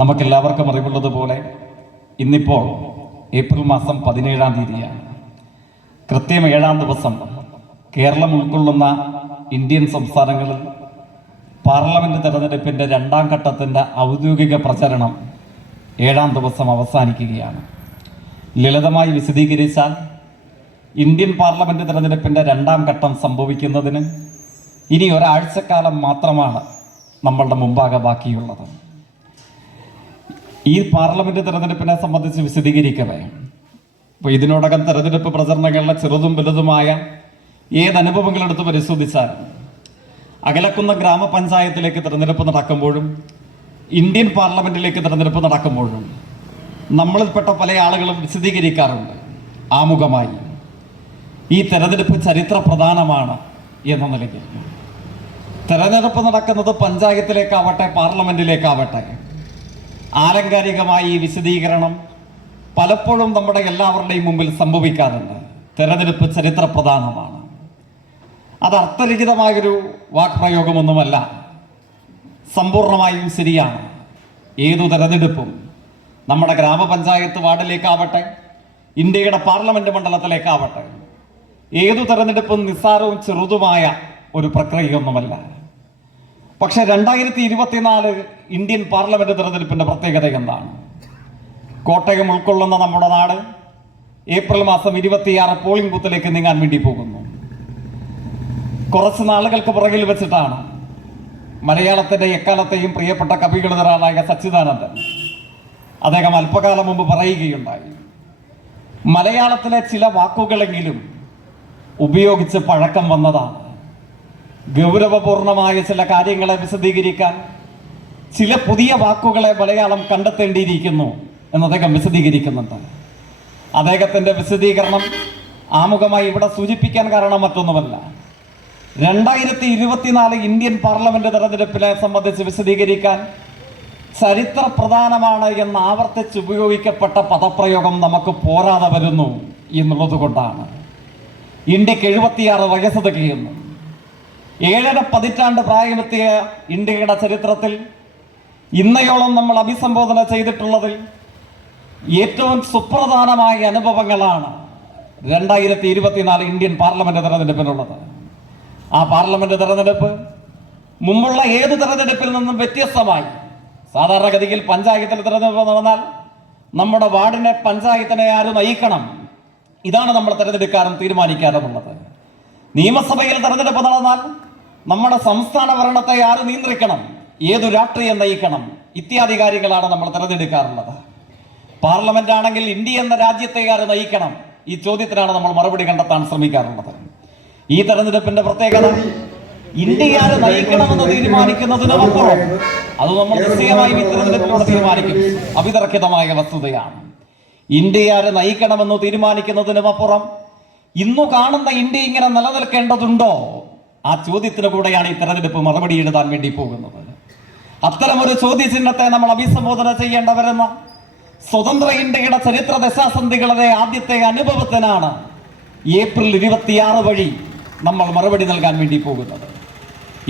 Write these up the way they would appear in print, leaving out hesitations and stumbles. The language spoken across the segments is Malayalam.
നമുക്കെല്ലാവർക്കും അറിവുള്ളതുപോലെ ഇന്നിപ്പോൾ ഏപ്രിൽ മാസം 17-ാം തീയതിയാണ്. കൃത്യം 7-ാം ദിവസം കേരളം ഉൾക്കൊള്ളുന്ന ഇന്ത്യൻ സംസ്ഥാനങ്ങളിൽ പാർലമെന്റ് തെരഞ്ഞെടുപ്പിൻ്റെ 2ാം ഘട്ടത്തിൻ്റെ ഔദ്യോഗിക പ്രചരണം 7-ാം ദിവസം അവസാനിക്കുകയാണ്. ലളിതമായി വിശദീകരിച്ചാൽ ഇന്ത്യൻ പാർലമെന്റ് തെരഞ്ഞെടുപ്പിൻ്റെ 2ാം ഘട്ടം സംഭവിക്കുന്നതിന് ഇനി ഒരാഴ്ചക്കാലം മാത്രമാണ് നമ്മളുടെ മുമ്പാകെ ബാക്കിയുള്ളത്. ഈ പാർലമെന്റ് തെരഞ്ഞെടുപ്പിനെ സംബന്ധിച്ച് വിശദീകരിക്കവേ, ഇപ്പോൾ ഇതിനോടകം തെരഞ്ഞെടുപ്പ് പ്രചരണങ്ങളിലെ ചെറുതും വലുതുമായ ഏതനുഭവങ്ങളെടുത്ത് പരിശോധിച്ചാൽ അകലക്കുന്ന ഗ്രാമപഞ്ചായത്തിലേക്ക് തിരഞ്ഞെടുപ്പ് നടക്കുമ്പോഴും ഇന്ത്യൻ പാർലമെന്റിലേക്ക് തിരഞ്ഞെടുപ്പ് നടക്കുമ്പോഴും നമ്മളിൽപ്പെട്ട പല ആളുകളും വിശദീകരിക്കാറുണ്ട് ആമുഖമായി, ഈ തെരഞ്ഞെടുപ്പ് ചരിത്ര പ്രധാനമാണ് എന്ന നിലയ്ക്ക്. തെരഞ്ഞെടുപ്പ് നടക്കുന്നത് പഞ്ചായത്തിലേക്കാവട്ടെ പാർലമെന്റിലേക്കാവട്ടെ, ആലങ്കാരികമായി ഈ വിശദീകരണം പലപ്പോഴും നമ്മുടെ എല്ലാവരുടെയും മുമ്പിൽ സംഭവിക്കാറുണ്ട്. തെരഞ്ഞെടുപ്പ് ചരിത്ര പ്രധാനമാണ്. അത് അർത്ഥരഹിതമായൊരു വാക്പ്രയോഗമൊന്നുമല്ല, സമ്പൂർണമായും ശരിയാണ്. ഏതു തെരഞ്ഞെടുപ്പും നമ്മുടെ ഗ്രാമപഞ്ചായത്ത് വാർഡിലേക്കാവട്ടെ, ഇന്ത്യയുടെ പാർലമെന്റ് മണ്ഡലത്തിലേക്കാവട്ടെ, ഏതു തെരഞ്ഞെടുപ്പും നിസ്സാരവും ചെറുതുമായ ഒരു പ്രക്രിയയൊന്നുമല്ല. പക്ഷെ 2024 ഇന്ത്യൻ പാർലമെന്റ് തെരഞ്ഞെടുപ്പിന്റെ പ്രത്യേകത എന്താണ്? കോട്ടയം ഉൾക്കൊള്ളുന്ന നമ്മുടെ നാട് ഏപ്രിൽ മാസം 26 പോളിംഗ് ബൂത്തിലേക്ക് നീങ്ങാൻ വേണ്ടി പോകുന്നു. കുറച്ച് നാളുകൾക്ക് പുറകിൽ വെച്ചിട്ടാണ് മലയാളത്തിന്റെ എക്കാലത്തെയും പ്രിയപ്പെട്ട കവികളിലൊരാളായ സച്ചിദാനന്ദൻ അദ്ദേഹം അല്പകാലം മുമ്പ് പറയുകയുണ്ടായി, മലയാളത്തിലെ ചില വാക്കുകളെങ്കിലും ഉപയോഗിച്ച് പഴക്കം വന്നതാണ്. ഗൗരവപൂർണമായ ചില കാര്യങ്ങളെ വിശദീകരിക്കാൻ ചില പുതിയ വാക്കുകളെ മലയാളം കണ്ടെത്തേണ്ടിയിരിക്കുന്നു എന്ന് അദ്ദേഹം വിശദീകരിക്കുന്നുണ്ട്. അദ്ദേഹത്തിന്റെ വിശദീകരണം ആമുഖമായി ഇവിടെ സൂചിപ്പിക്കാൻ കാരണം മറ്റൊന്നുമല്ല, 2024 ഇന്ത്യൻ പാർലമെന്റ് തെരഞ്ഞെടുപ്പിനെ സംബന്ധിച്ച് വിശദീകരിക്കാൻ ചരിത്ര പ്രധാനമാണ് എന്ന് ആവർത്തിച്ച് ഉപയോഗിക്കപ്പെട്ട പദപ്രയോഗം നമുക്ക് പോരാതെ വരുന്നു എന്നുള്ളത് കൊണ്ടാണ്. ഇന്ത്യക്ക് 76 വയസ്സ് തികയുന്നു. 7.5 പതിറ്റാണ്ട് പ്രായമെത്തിയ ഇന്ത്യയുടെ ചരിത്രത്തിൽ ഇന്നയോളം നമ്മൾ അഭിസംബോധന ചെയ്തിട്ടുള്ളതിൽ ഏറ്റവും സുപ്രധാനമായ അനുഭവങ്ങളാണ് 2024 ഇന്ത്യൻ പാർലമെന്റ് തെരഞ്ഞെടുപ്പിനുള്ളത്. ആ പാർലമെന്റ് തെരഞ്ഞെടുപ്പ് മുമ്പുള്ള ഏത് തെരഞ്ഞെടുപ്പിൽ നിന്നും വ്യത്യസ്തമായി, സാധാരണഗതിയിൽ പഞ്ചായത്തിൽ തെരഞ്ഞെടുപ്പ് നടന്നാൽ നമ്മുടെ വാർഡിനെ പഞ്ചായത്തിനെ ആര് നയിക്കണം, ഇതാണ് നമ്മൾ തെരഞ്ഞെടുക്കാനും തീരുമാനിക്കാറുമുള്ളത്. നിയമസഭയിൽ തെരഞ്ഞെടുപ്പ് നടന്നാൽ നമ്മുടെ സംസ്ഥാന ഭരണത്തെ ആര് നിയന്ത്രിക്കണം, ഏതു രാഷ്ട്രീയം നയിക്കണം, ഇത്യാദി കാര്യങ്ങളാണ് നമ്മൾ തെരഞ്ഞെടുക്കാറുള്ളത്. പാർലമെന്റ് ആണെങ്കിൽ ഇന്ത്യ എന്ന രാജ്യത്തെ ആര് നയിക്കണം, ഈ ചോദ്യത്തിനാണ് നമ്മൾ മറുപടി കണ്ടെത്താൻ ശ്രമിക്കാറുള്ളത്. ഈ തെരഞ്ഞെടുപ്പിന്റെ പ്രത്യേകത ഇന്ത്യ ആര് നയിക്കണമെന്ന് തീരുമാനിക്കുന്നതിനപ്പുറം അത് നമ്മൾ നിശ്ചയമായും ഈ തെരഞ്ഞെടുപ്പിലൂടെ തീരുമാനിക്കും, അവിതർക്കിതമായ വസ്തുതയാണ്. ഇന്ത്യ ആര് നയിക്കണമെന്ന് തീരുമാനിക്കുന്നതിനുമപ്പുറം ഇന്നു കാണുന്ന ഇന്ത്യ ഇങ്ങനെ നിലനിൽക്കേണ്ടതുണ്ടോ, ആ ചോദ്യത്തിന് കൂടെയാണ് ഈ തെരഞ്ഞെടുപ്പ് മറുപടി എഴുതാൻ വേണ്ടി പോകുന്നത്. അത്തരമൊരു ചോദ്യചിഹ്നത്തെ നമ്മൾ അഭിസംബോധന ചെയ്യേണ്ടവരെന്ന സ്വതന്ത്ര ഇന്ത്യയുടെ ചരിത്ര ദശാസന്ധികളുടെ ആദ്യത്തെ അനുഭവത്തിനാണ് ഏപ്രിൽ 26 വഴി നമ്മൾ മറുപടി നൽകാൻ വേണ്ടി പോകുന്നത്.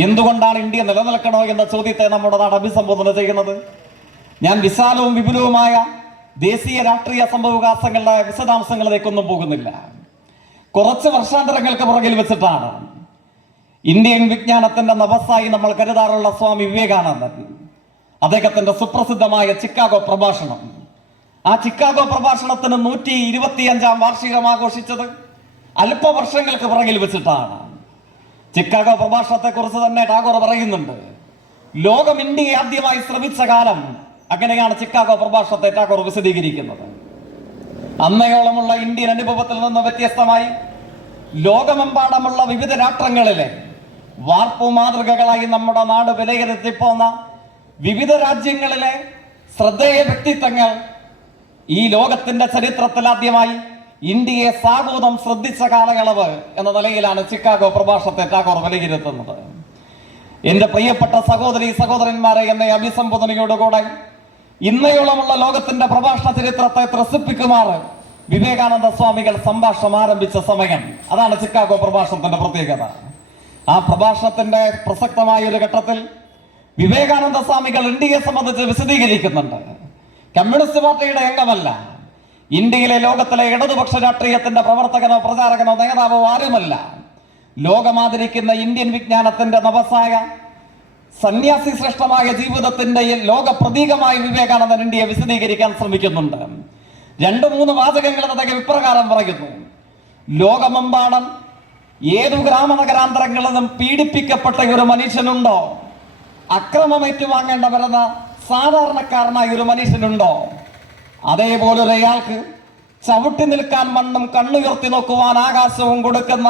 എന്തുകൊണ്ടാണ് ഇന്ത്യ നിലനിൽക്കണോ എന്ന ചോദ്യത്തെ നമ്മുടെ നാട് അഭിസംബോധന ചെയ്യുന്നത്? ഞാൻ വിശാലവും വിപുലവുമായ ദേശീയ രാഷ്ട്രീയ സംഭവവികാസങ്ങളുടെ വിശദാംശങ്ങളിലേക്കൊന്നും പോകുന്നില്ല. കുറച്ച് വർഷാന്തരങ്ങൾക്ക് പുറകിൽ വെച്ചിട്ടാണ് ഇന്ത്യൻ വിജ്ഞാനത്തിന്റെ നവസായി നമ്മൾ കരുതാറുള്ള സ്വാമി വിവേകാനന്ദൻ അദ്ദേഹത്തിന്റെ സുപ്രസിദ്ധമായ ചിക്കാഗോ പ്രഭാഷണം, ആ ചിക്കാഗോ പ്രഭാഷണത്തിന് 125-ാം വാർഷികം ആഘോഷിച്ചത് അല്പവർഷങ്ങൾക്ക് പുറകിൽ വെച്ചിട്ടാണ്. ചിക്കാഗോ പ്രഭാഷണത്തെ കുറിച്ച് തന്നെ ടാഗോർ പറയുന്നുണ്ട്, ലോകം ഇന്ത്യയെ ആദ്യമായി ശ്രമിച്ച കാലം, അങ്ങനെയാണ് ചിക്കാഗോ പ്രഭാഷണത്തെ ടാഗോർ വിശദീകരിക്കുന്നത്. അന്നയോളമുള്ള ഇന്ത്യൻ അനുഭവത്തിൽ നിന്ന് വ്യത്യസ്തമായി ലോകമെമ്പാടുമുള്ള വിവിധ രാഷ്ട്രങ്ങളിലെ വാർപ്പു മാതൃകകളായി നമ്മുടെ നാട് വിലയിരുത്തിപ്പോന്ന വിവിധ രാജ്യങ്ങളിലെ ശ്രദ്ധേയ വ്യക്തിത്വങ്ങൾ ഈ ലോകത്തിന്റെ ചരിത്രത്തിൽ ആദ്യമായി ഇന്ത്യയെ സാഗൂതം ശ്രദ്ധിച്ച കാലയളവ് എന്ന നിലയിലാണ് ചിക്കാഗോ പ്രഭാഷണത്തെ ടാഗോർ വിലയിരുത്തുന്നത്. എന്റെ പ്രിയപ്പെട്ട സഹോദരി സഹോദരന്മാരെ, എന്ന അഭിസംബോധനയോടുകൂടെ ഇന്നയോളമുള്ള ലോകത്തിന്റെ പ്രഭാഷണ ചരിത്രത്തെ ത്രസിപ്പിക്കുമാറ് വിവേകാനന്ദ സ്വാമികൾ സംഭാഷണം ആരംഭിച്ച സമയം, അതാണ് ചിക്കാഗോ പ്രഭാഷണത്തിന്റെ പ്രത്യേകത. ആ പ്രഭാഷണത്തിന്റെ പ്രസക്തമായ ഒരു ഘട്ടത്തിൽ വിവേകാനന്ദ സ്വാമികൾ ഇന്ത്യയെ സംബന്ധിച്ച് വിശദീകരിക്കുന്നുണ്ട്. കമ്മ്യൂണിസ്റ്റ് പാർട്ടിയുടെ അംഗമല്ല, ഇന്ത്യയിലെ ലോകത്തിലെ ഇടതുപക്ഷ രാഷ്ട്രീയത്തിന്റെ പ്രവർത്തകനോ പ്രചാരകനോ നേതാവോ ആരുമല്ല. ലോകമാദരിക്കുന്ന ഇന്ത്യൻ വിജ്ഞാനത്തിന്റെ നവസായ സന്യാസി ശ്രേഷ്ഠമായ ജീവിതത്തിന്റെ ലോക പ്രതീകമായി വിവേകാനന്ദൻ ഇന്ത്യയെ വിശദീകരിക്കാൻ ശ്രമിക്കുന്നുണ്ട്. 2-3 വാചകങ്ങൾ അദ്ദേഹം ഇപ്രകാരം പറയുന്നു: ലോകമെമ്പാടും ഏതു ഗ്രാമനഗരാന്തരങ്ങളിലും പീഡിപ്പിക്കപ്പെട്ട ഒരു മനുഷ്യനുണ്ടോ? അക്രമം ഏറ്റുവാങ്ങേണ്ട വരുന്ന സാധാരണക്കാരനായ ഒരു മനുഷ്യനുണ്ടോ? അതേപോലെ ഒരാൾക്ക് ചവിട്ടി നിൽക്കാൻ മണ്ണും കണ്ണുയർത്തി നോക്കുവാൻ ആകാശവും കൊടുക്കുന്ന,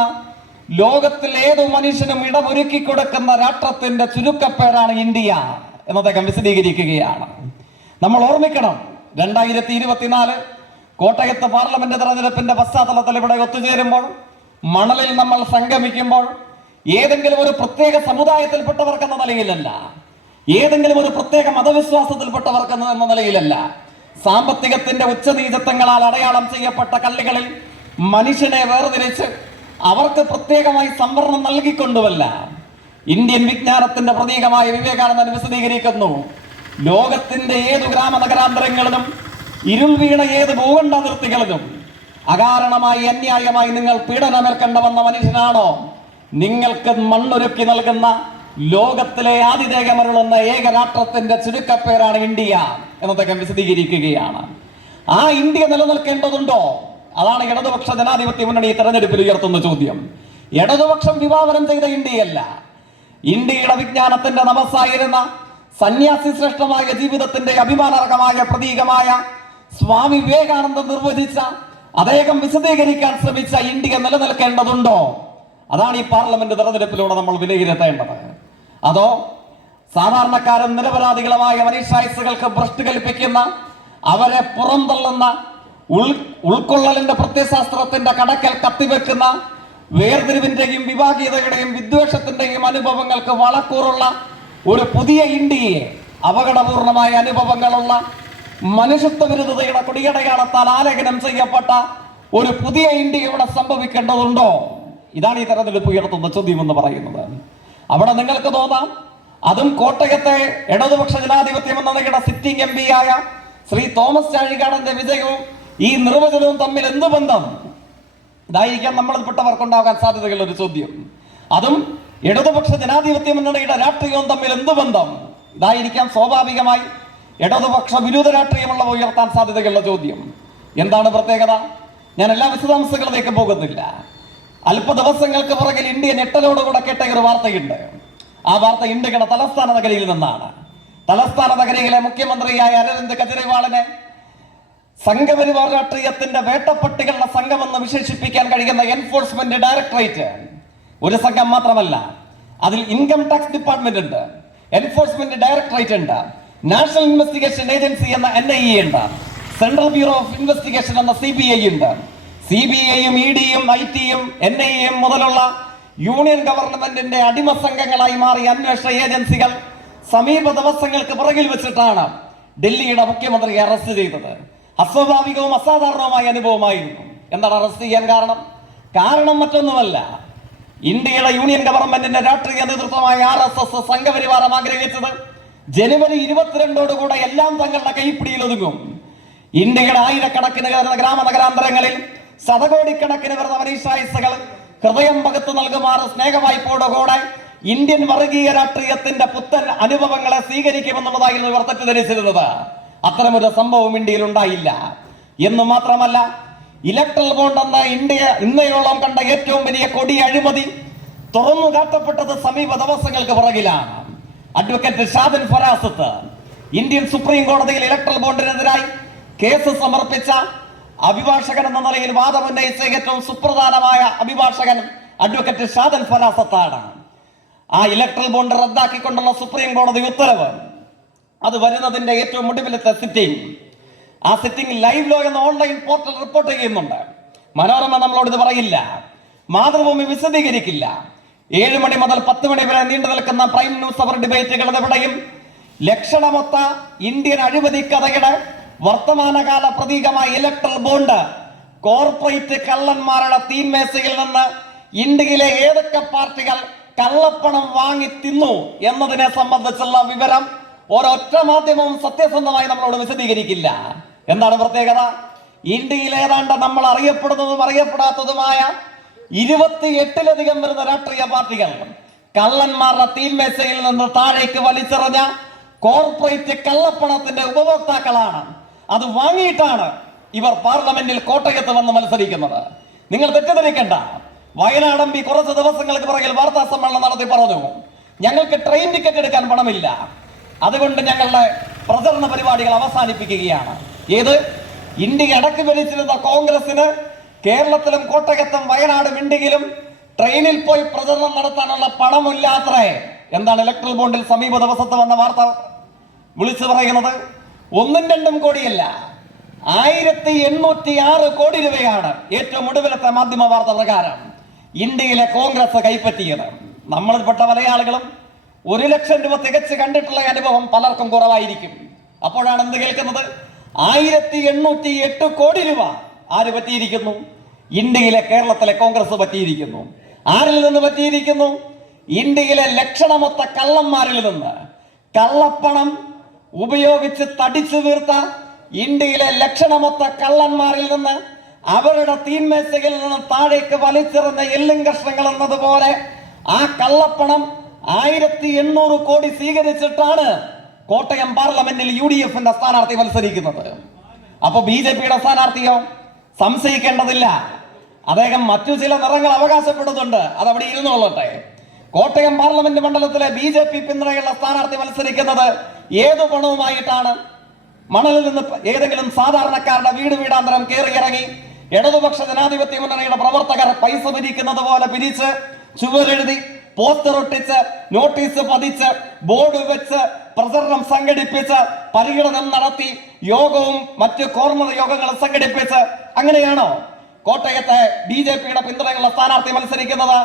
ലോകത്തിൽ ഏതു മനുഷ്യനും ഇടമൊരുക്കി കൊടുക്കുന്ന രാഷ്ട്രത്തിന്റെ ചുരുക്കപ്പേരാണ് ഇന്ത്യ എന്ന് അദ്ദേഹം വിശദീകരിക്കുകയാണ്. നമ്മൾ ഓർമ്മിക്കണം, 2024 കോട്ടയത്ത് പാർലമെന്റ് തെരഞ്ഞെടുപ്പിന്റെ പശ്ചാത്തലത്തിൽ ഇവിടെ ഒത്തുചേരുമ്പോൾ, മണലിൽ നമ്മൾ സംഗമിക്കുമ്പോൾ, ഏതെങ്കിലും ഒരു പ്രത്യേക സമുദായത്തിൽപ്പെട്ടവർക്കെന്ന നിലയിലല്ല, ഏതെങ്കിലും ഒരു പ്രത്യേക മതവിശ്വാസത്തിൽപ്പെട്ടവർക്കെന്ന നിലയിലല്ല, സാമ്പത്തികത്തിന്റെ ഉച്ചനീചത്വങ്ങളാൽ അടയാളം ചെയ്യപ്പെട്ട കല്ലുകളിൽ മനുഷ്യനെ വേർതിരിച്ച് അവർക്ക് പ്രത്യേകമായി സംവരണം നൽകിക്കൊണ്ടുമല്ല, ഇന്ത്യൻ വിജ്ഞാനത്തിന്റെ പ്രതീകമായ വിവേകാനന്ദൻ വിശദീകരിക്കുന്നു: ലോകത്തിന്റെ ഏതു ഗ്രാമനഗരാന്തരങ്ങളിലും ഇരുൾ വീണ ഏത് ഭൂഖണ്ഡ അതിർത്തികളിലും അകാരണമായി അന്യായമായി നിങ്ങൾ പീഡനമേൽക്കേണ്ട വന്ന മനുഷ്യനാണോ? നിങ്ങൾക്ക് മണ്ണൊരുക്കി നൽകുന്ന ലോകത്തിലെ ആതിഥേയമരുളുന്ന ഏക രാഷ്ട്രത്തിന്റെ ചുരുക്കപ്പേരാണ് ഇന്ത്യ എന്നതൊക്കെ വിശദീകരിക്കുകയാണ്. ആ ഇന്ത്യ നിലനിൽക്കേണ്ടതുണ്ടോ? അതാണ് ഇടതുപക്ഷ ജനാധിപത്യ മുന്നണി തെരഞ്ഞെടുപ്പിൽ ഉയർത്തുന്ന ചോദ്യം. ഇടതുപക്ഷം വിഭാവനം ചെയ്ത ഇന്ത്യയല്ല, ഇന്ത്യയുടെ വിജ്ഞാനത്തിന്റെ നവസായിരുന്ന സന്യാസി ശ്രേഷ്ഠമായ ജീവിതത്തിന്റെ അഭിമാനർഹമായ പ്രതീകമായ സ്വാമി വിവേകാനന്ദൻ നിർവചിച്ച, അദ്ദേഹം വിശദീകരിക്കാൻ ശ്രമിച്ച ഇന്ത്യ നിലനിൽക്കേണ്ടതുണ്ടോ? അതാണ് ഈ പാർലമെന്റ് തെരഞ്ഞെടുപ്പിലൂടെ നമ്മൾ വിലയിരുത്തേണ്ടത്. അതോ സാധാരണക്കാരും നിരപരാധികളുമായ മനുഷ്യായുസ്സുകൾക്ക് ഭ്രഷ്ട് കൽപ്പിക്കുന്ന, അവരെ പുറന്തള്ളുന്ന, ഉൾക്കൊള്ളലിന്റെ പ്രത്യയശാസ്ത്രത്തിന്റെ കടക്കൽ കത്തിവെക്കുന്ന, വേർതിരിവിന്റെയും വിഭാഗീയതയുടെയും വിദ്വേഷത്തിന്റെയും അനുഭവങ്ങൾക്ക് വളക്കൂറുള്ള ഒരു പുതിയ ഇന്ത്യയെ, അപകടപൂർണമായ അനുഭവങ്ങളുള്ള, മനുഷ്യത്വ വിരുദ്ധതയുടെ കൊടിയടയാളത്താൽ ആലേഖനം ചെയ്യപ്പെട്ട ഒരു പുതിയ ഇന്ത്യ ഇവിടെ സംഭവിക്കേണ്ടതുണ്ടോ? ഇതാണ് ഈ തെരഞ്ഞെടുപ്പ് ഉയർത്തുന്ന ചോദ്യം എന്ന് പറയുന്നത്. അവിടെ നിങ്ങൾക്ക് തോന്നാം, അതും കോട്ടയത്തെ ഇടതുപക്ഷ ജനാധിപത്യ മുന്നണിയുടെ സിറ്റിംഗ് MP ആയ ശ്രീ തോമസ് ചാഴികാടന്റെ വിജയവും ഈ നിർവചനവും തമ്മിൽ എന്ത് ബന്ധം? ഇതായിരിക്കാം നമ്മളിൽപ്പെട്ടവർക്കുണ്ടാകാൻ സാധ്യതയുള്ള ഒരു ചോദ്യം. അതും ഇടതുപക്ഷ ജനാധിപത്യ മുന്നണിയുടെ രാഷ്ട്രീയവും തമ്മിൽ എന്ത് ബന്ധം? ഇതായിരിക്കാം സ്വാഭാവികമായി ഇടതുപക്ഷ വിരുദ്ധ രാഷ്ട്രീയമുള്ളവ ഉയർത്താൻ സാധ്യതയുള്ള ചോദ്യം. എന്താണ് പ്രത്യേകത? ഞാൻ എല്ലാ വിശദാംശങ്ങളിലേക്ക് പോകുന്നില്ല. അല്പ ദിവസങ്ങൾക്ക് പുറകിൽ ഇന്ത്യ ഞെട്ടലോടുകൂടെ കേട്ട ഒരു വാർത്തയുണ്ട്. ആ വാർത്ത ഇന്ത്യയുടെ തലസ്ഥാന നഗരിയിൽ നിന്നാണ്. തലസ്ഥാന നഗരിയിലെ മുഖ്യമന്ത്രിയായ അരവിന്ദ് കെജ്രിവാളിനെ സംഘപരിവാർ രാഷ്ട്രീയത്തിന്റെ വേട്ടപ്പട്ടികളുടെ സംഘമെന്ന് വിശേഷിപ്പിക്കാൻ കഴിയുന്ന എൻഫോഴ്സ്മെന്റ് ഡയറക്ടറേറ്റ്, ഒരു സംഘം മാത്രമല്ല, അതിൽ ഇൻകം ടാക്സ് ഡിപ്പാർട്ട്മെന്റ് ഉണ്ട്, എൻഫോഴ്സ്മെന്റ് ഡയറക്ടറേറ്റ് ഉണ്ട്, നാഷണൽ ഇൻവെസ്റ്റിഗേഷൻ ഏജൻസി എന്ന NIA ഉണ്ട്, സെൻട്രൽ ബ്യൂറോ ഓഫ് ഇൻവെസ്റ്റിഗേഷൻ എന്ന CBI ഉണ്ട്. CBIയും EDയും ITയും NIAയും മുതലുള്ള യൂണിയൻ ഗവൺമെന്റിന്റെ അടിമ സംഘങ്ങളായി മാറിയ അന്വേഷണ ഏജൻസികൾ സമീപ ദിവസങ്ങൾക്ക് പുറകിൽ വെച്ചിട്ടാണ് ഡൽഹിയുടെ മുഖ്യമന്ത്രിയെ അറസ്റ്റ് ചെയ്തത്. അസ്വാഭാവികവും അസാധാരണവുമായ അനുഭവമായിരുന്നു. എന്താണ് അറസ്റ്റ് ചെയ്യാൻ കാരണം? മറ്റൊന്നുമല്ല, ഇന്ത്യയുടെ യൂണിയൻ ഗവൺമെന്റിന്റെ രാഷ്ട്രീയ നേതൃത്വമായ RSS സംഘപരിവാരം ആഗ്രഹിച്ചത് ജനുവരി 22 എല്ലാം തങ്ങളുടെ കൈപ്പിടിയിൽ ഒതുങ്ങും. ഇന്ത്യയുടെ ആയിരക്കണക്കിന് ഗ്രാമനഗരാന്തരങ്ങളിൽ ശതകോടിക്കണക്കിന് വരുന്ന മനുഷ്യായുസ്സുകൾ ഹൃദയം പകുത്തു നൽകുമാറ് സ്നേഹവായ്പോടുകൂടെ ഇന്ത്യൻ വർഗീയ രാഷ്ട്രീയത്തിന്റെ പുത്തൻ അനുഭവങ്ങളെ സ്വീകരിക്കുമെന്നുള്ളതായിരുന്നു ഇവർ തെറ്റിദ്ധരിച്ചിരുന്നത്. അത്തരമൊരു സംഭവം ഇന്ത്യയിൽ ഉണ്ടായില്ല എന്ന് മാത്രമല്ല, ഇലക്ട്രൽ ബോണ്ട് എന്ന ഇന്ത്യ ഇന്നയോളം കണ്ട ഏറ്റവും വലിയ കൊടിയ അഴിമതി തുറന്നു കാട്ടപ്പെട്ടത് സമീപ ദിവസങ്ങൾക്ക് പുറകിലാണ്. അഡ്വക്കേറ്റ് ഷാദിൻ ഫറാസത്ത് ഇന്ത്യൻ സുപ്രീം കോടതിയിൽ ഇലക്ട്രൽ ബോണ്ടിനെതിരായി കേസ് സമർപ്പിച്ച അഭിഭാഷകൻ എന്ന നിലയിൽ വാദമുന്നയിച്ച ഏറ്റവും സുപ്രധാനമായ അഭിഭാഷകൻ അഡ്വക്കേറ്റ് ഷാദിൻ ഫറാസത്താണ്. ആ ഇലക്ട്രൽ ബോണ്ട് റദ്ദാക്കിക്കൊണ്ടുള്ള സുപ്രീം കോടതി ഉത്തരവ്, അത് വരുന്നതിന്റെ ഏറ്റവും ഒടുവിലത്തെ സിറ്റിംഗ്, ആ സിറ്റിംഗ് ലൈവ് ലോ എന്ന ഓൺലൈൻ പോർട്ടൽ റിപ്പോർട്ട് ചെയ്യുന്നുണ്ട്. മനോരമ നമ്മളോട് ഇത് പറയില്ല, മാതൃഭൂമി വിശദീകരിക്കില്ല. 7 മണി മുതൽ 10 മണി വരെ നീണ്ടു നിൽക്കുന്ന പ്രൈം ന്യൂസ് അവർ ഡിബേറ്റുകൾ എവിടെയും ലക്ഷണമൊത്ത ഇന്ത്യൻ അഴിമതി കഥയുടെ വർത്തമാനകാല പ്രതീകമായ ഇലക്ട്രൽ ബോണ്ട് കോർപ്പറേറ്റ് കള്ളന്മാരുടെ തീന്മേശയിൽ നിന്ന് ഇന്ത്യയിലെ ഏതൊക്കെ പാർട്ടികൾ കള്ളപ്പണം വാങ്ങി തിന്നു എന്നതിനെ സംബന്ധിച്ചുള്ള വിവരം ഒരൊറ്റ മാധ്യമവും സത്യസന്ധമായി നമ്മളോട് വിശദീകരിക്കില്ല. എന്താണ് പ്രത്യേകത? ഇന്ത്യയിൽ ഏതാണ്ട് നമ്മൾ അറിയപ്പെടുന്നതും അറിയപ്പെടാത്തതുമായ 28-ലധികം വരുന്ന രാഷ്ട്രീയ പാർട്ടികൾ കള്ളന്മാരുടെ തീന്മേശയിൽ നിന്ന് താഴേക്ക് വലിച്ചെറിഞ്ഞ കോർപ്പറേറ്റ് കള്ളപ്പണത്തിന്റെ ഉപഭോക്താക്കളാണ്. അത് വാങ്ങിയിട്ടാണ് ഇവർ പാർലമെന്റിൽ കോട്ടയത്ത് വന്ന് മത്സരിക്കുന്നത്. നിങ്ങൾ തെറ്റിദ്ധരിക്കണ്ട. വയനാട് എം പി കുറച്ച് ദിവസങ്ങൾക്ക് പുറകിൽ വാർത്താ സമ്മേളനം നടത്തി പറഞ്ഞു, ഞങ്ങൾക്ക് ട്രെയിൻ ടിക്കറ്റ് എടുക്കാൻ പണമില്ല, അതുകൊണ്ട് ഞങ്ങളുടെ പ്രചരണ പരിപാടികൾ അവസാനിപ്പിക്കുകയാണ്. ഏത്? ഇന്ത്യ അടക്കി ഭരിച്ചിരുന്ന കോൺഗ്രസിന് കേരളത്തിലും കോട്ടയത്തും വയനാടും ഇന്ത്യയിലും ട്രെയിനിൽ പോയി പ്രചരണം നടത്താനുള്ള പണമില്ലാത്രേ. എന്താണ് ഇലക്ട്രൽ ബോണ്ടിൽ സമീപ ദിവസത്ത് വന്ന വാർത്ത വിളിച്ചു പറയുന്നത്? 1-2 കോടിയല്ല, 1806 കോടി രൂപയാണ് ഏറ്റവും ഒടുവിലത്തെ മാധ്യമ വാർത്ത പ്രകാരം ഇന്ത്യയിലെ കോൺഗ്രസ് കൈപ്പറ്റിയത്. നമ്മളിൽപ്പെട്ട പല ആളുകളും 1 ലക്ഷം രൂപ തികച്ച് കണ്ടിട്ടുള്ള അനുഭവം പലർക്കും കുറവായിരിക്കും. അപ്പോഴാണ് എന്ത് കേൾക്കുന്നത്? 1808 കോടി രൂപ ആര് പറ്റിയിരിക്കുന്നു? ഇന്ത്യയിലെ കേരളത്തിലെ കോൺഗ്രസ് പറ്റിയിരിക്കുന്നു. ആരിൽ നിന്ന് പറ്റിയിരിക്കുന്നു? ഇന്ത്യയിലെ ലക്ഷണമൊത്ത കള്ളന്മാരിൽ നിന്ന്. കള്ളപ്പണം ഉപയോഗിച്ച് തടിച്ചു വീർത്ത ഇന്ത്യയിലെ ലക്ഷണമൊത്ത കള്ളന്മാരിൽ നിന്ന് അവരുടെ തീന്മേശയിൽ നിന്ന് താഴേക്ക് വലിച്ചെറിഞ്ഞ എല്ലും കഷ്ണങ്ങൾ എന്നതുപോലെ ആ കള്ളപ്പണം 1800 കോടി സ്വീകരിച്ചിട്ടാണ് കോട്ടയം പാർലമെന്റിൽ UDF-ന്റെ സ്ഥാനാർത്ഥി മത്സരിക്കുന്നത്. അപ്പൊ BJP-യുടെ സ്ഥാനാർത്ഥിയോ? സംശയിക്കേണ്ടതില്ല, അദ്ദേഹം മറ്റു ചില നിറങ്ങൾ അവകാശപ്പെടുന്നുണ്ട്, അതവിടെ ഇരുന്നോളട്ടെ. കോട്ടയം പാർലമെന്റ് മണ്ഡലത്തിലെ BJP പിന്തുണയുള്ള സ്ഥാനാർത്ഥി മത്സരിക്കുന്നത് ഏതു പണവുമായിട്ടാണ്? മണലിൽ നിന്ന് ഏതെങ്കിലും സാധാരണക്കാരുടെ വീടാന്തരം കയറി ഇറങ്ങി ഇടതുപക്ഷ ജനാധിപത്യ മുന്നണിയുടെ പ്രവർത്തകർ പൈസ പിരിക്കുന്നത് പോലെ പിരിച്ച്, ചുവരെഴുതി, പോസ്റ്റർ ഒട്ടിച്ച്, നോട്ടീസ് പതിച്ച്, ബോർഡ് വെച്ച്, പ്രചരണം സംഘടിപ്പിച്ച്, പര്യടനം നടത്തി, യോഗവും മറ്റു കോർണർ യോഗങ്ങളും സംഘടിപ്പിച്ച്, അങ്ങനെയാണോ കോട്ടയത്തെ BJP-യുടെ പിന്തുണയുള്ള സ്ഥാനാർത്ഥി മത്സരിക്കുന്നത്?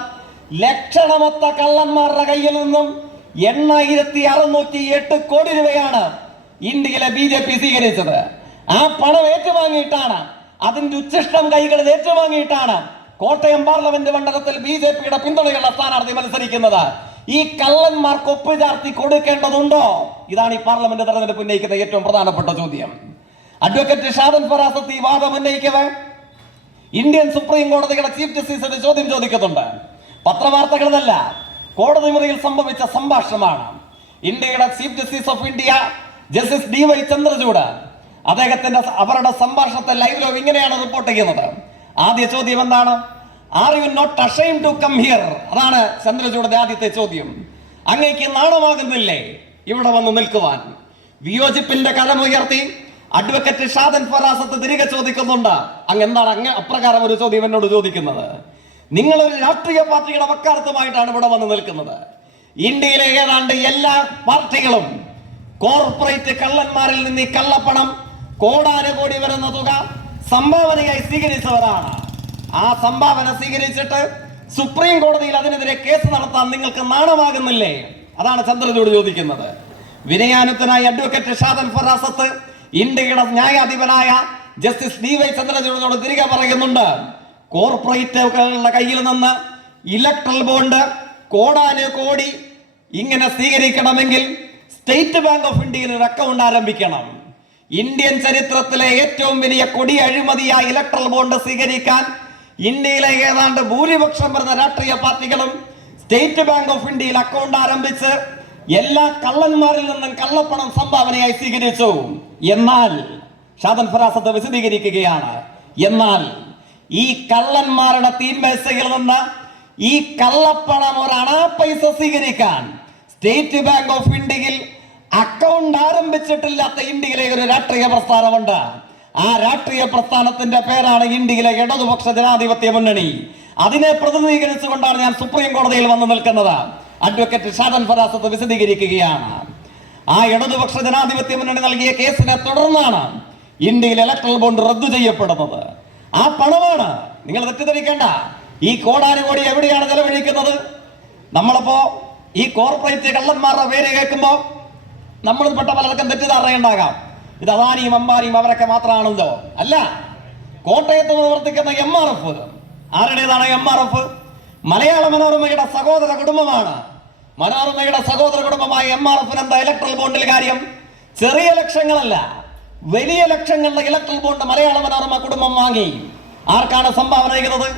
ലക്ഷണമൊത്ത കള്ളന്മാരുടെ കയ്യിൽ നിന്നും 8608 കോടി രൂപയാണ് ഇന്ത്യയിലെ BJP സ്വീകരിച്ചത്. ആ പണം ഏറ്റുവാങ്ങിയിട്ടാണ്, അതിന്റെ ഉച്ഛിഷ്ടം കൈകളിൽ ഏറ്റുവാങ്ങിയിട്ടാണ് കോട്ടയം പാർലമെന്റ് മണ്ഡലത്തിൽ BJP-യുടെ പിന്തുണയുള്ള സ്ഥാനാർത്ഥി മത്സരിക്കുന്നത്. ഈ കള്ളന്മാർക്ക് ഒപ്പുചാർത്തി കൊടുക്കേണ്ടതുണ്ടോ? ഇതാണ് ഈ പാർലമെന്റ് തെരഞ്ഞെടുപ്പ് ഉന്നയിക്കുന്ന ഏറ്റവും പ്രധാനപ്പെട്ട ചോദ്യം. അഡ്വക്കേറ്റ് ഷാദൻ ഫറാസത്ത് ഈ വാദം ഉന്നയിക്കവേ ഇന്ത്യൻ സുപ്രീം കോടതിയുടെ ചീഫ് ജസ്റ്റിസ് ചോദ്യം ചോദിക്കുന്നുണ്ട്. പത്രവാർത്തകളല്ല, കോടതി മുറിയിൽ സംഭവിച്ച സംഭാഷണമാണ്. ഇന്ത്യയുടെ chief justice of India justice DY Chandrachud അവരുടെ സംഭാഷണത്തെ ലൈവ് ഇങ്ങനെയാണ് റിപ്പോർട്ട് ചെയ്യുന്നത്. ആദ്യ ചോദ്യം എന്താണ്? Are you not ashamed to come here? അതാണ് ചന്ദ്രചൂഡിന്റെ ആദ്യത്തെ ചോദ്യം. അങ്ങേക്ക് നാണമാകുന്നില്ലേ ഇവിടെ വന്ന് നിൽക്കുവാൻ? വിയോജിപ്പിന്റെ കലമുയർത്തി അഡ്വക്കേറ്റ് ഷാദൻ ഫറാസത്ത് തിരികെ ചോദിക്കുന്നുണ്ട്, അങ്ങ് എന്താണ് അങ്ങ് അപ്രകാരം ഒരു ചോദ്യം എന്നോട് ചോദിക്കുന്നത്? നിങ്ങളൊരു രാഷ്ട്രീയ പാർട്ടിയുടെ വക്കാലത്തുമായിട്ടാണ് ഇവിടെ വന്ന് നിൽക്കുന്നത്. ഇന്ത്യയിലെ ഏതാണ്ട് എല്ലാ പാർട്ടികളും കോർപ്പറേറ്റ് കള്ളന്മാരിൽ നിന്ന് ഈ കള്ളപ്പണം കോടാനുകോടി വരുന്ന തുക സംഭാവനയായി സ്വീകരിച്ചവരാണ്. ആ സംഭാവന സ്വീകരിച്ചിട്ട് സുപ്രീം കോടതിയിൽ അതിനെതിരെ കേസ് നടത്താൻ നിങ്ങൾക്ക് നാണമാകുന്നില്ലേ? അതാണ് ചന്ദ്രചൂഡ് ചോദിക്കുന്നത്. വിനയാനുത്തനായ അഡ്വക്കേറ്റ് ഷാദൻ ഫറാസത്ത് ഇന്ത്യയുടെ ന്യായാധിപനായ ജസ്റ്റിസ് DY ചന്ദ്രചൂഡിനോട് തിരികെ പറയുന്നുണ്ട്, കോർപ്പറേറ്റുകളുടെ കയ്യിൽ നിന്ന് ഇലക്ട്രൽ ബോണ്ട് കോടാനുകോടി ഇങ്ങനെ സ്വീകരിക്കണമെങ്കിൽ സ്റ്റേറ്റ് ബാങ്ക് ഓഫ് ഇന്ത്യയിൽ ഒരു അക്കൗണ്ട് ആരംഭിക്കണം. ഇന്ത്യൻ ചരിത്രത്തിലെ ഏറ്റവും വലിയ കൊടി അഴിമതിയായ ഇലക്ട്രൽ ബോണ്ട് സ്വീകരിക്കാൻ ഇന്ത്യയിലെ ഏതാണ്ട് ഭൂരിപക്ഷം വരുന്ന രാഷ്ട്രീയ പാർട്ടികളും സ്റ്റേറ്റ് ബാങ്ക് ഓഫ് ഇന്ത്യയിൽ അക്കൗണ്ട് ആരംഭിച്ച് എല്ലാ കള്ളന്മാരിൽ നിന്നും കള്ളപ്പണം സംഭാവനയായി സ്വീകരിച്ചു. എന്നാൽ ഷാദൻ ഫറാസത്ത് വിശദീകരിക്കുകയാണ്, എന്നാൽ ഈ കള്ളന്മാരുടെ തീന്മേശയിൽ നിന്ന് ഈ കള്ളപ്പണം ഒരണാ പൈസ സ്വീകരിക്കാൻ സ്റ്റേറ്റ് ബാങ്ക് ഓഫ് ഇന്ത്യയിൽ അക്കൗണ്ട് ആരംഭിച്ചിട്ടില്ലാത്ത ഇന്ത്യയിലെ ഒരു രാഷ്ട്രീയ പ്രസ്ഥാനമുണ്ട്. ആ രാഷ്ട്രീയ പ്രസ്ഥാനത്തിന്റെ പേരാണ് ഇന്ത്യയിലെ ഇടതുപക്ഷ ജനാധിപത്യ മുന്നണി. അതിനെ പ്രതിനിധീകരിച്ചുകൊണ്ടാണ് ഞാൻ സുപ്രീം കോടതിയിൽ വന്ന് നിൽക്കുന്നത്. അഡ്വക്കേറ്റ് ഷാദൻ ഫറാസത്ത് വിശദീകരിക്കുകയാണ്. ആ ഇടതുപക്ഷ ജനാധിപത്യ മുന്നണി നൽകിയ കേസിനെ തുടർന്നാണ് ഇന്ത്യയിൽ ഇലക്ട്രൽ ബോണ്ട് റദ്ദു ചെയ്യപ്പെടുന്നത്. ആ പണമാണ്, നിങ്ങൾ തെറ്റിദ്ധരിക്കേണ്ട, ഈ കോടാനുകോടി എവിടെയാണ് ചെലവഴിക്കുന്നത്? നമ്മളിപ്പോ ഈ കോർപ്പറേറ്റ് കള്ളന്മാരുടെ പേര് കേൾക്കുമ്പോൾ നമ്മളിൽപ്പെട്ട പലർക്കും തെറ്റിദ്ധാരണയുണ്ടാകാം, ഇത് അദാനിയും അംബാനിയും അവരൊക്കെ മാത്രമാണല്ലോ. അല്ല, കോട്ടയത്ത് പ്രവർത്തിക്കുന്ന MRF, ആരുടേതാണ് MRF? മലയാള മനോരമയുടെ സഹോദര കുടുംബമാണ്. മനോരമയുടെ സഹോദര കുടുംബമായ MRF എന്താ ഇലക്ട്രൽ ബോണ്ടിൽ കാര്യം? ചെറിയ ലക്ഷങ്ങളല്ല, വലിയ ലക്ഷങ്ങളുടെ ഇലക്ട്രൽ ബോണ്ട് മലയാള മനോരമ കുടുംബം വാങ്ങി. ആർക്കാണ് സംഭാവന ചെയ്യുന്നത്?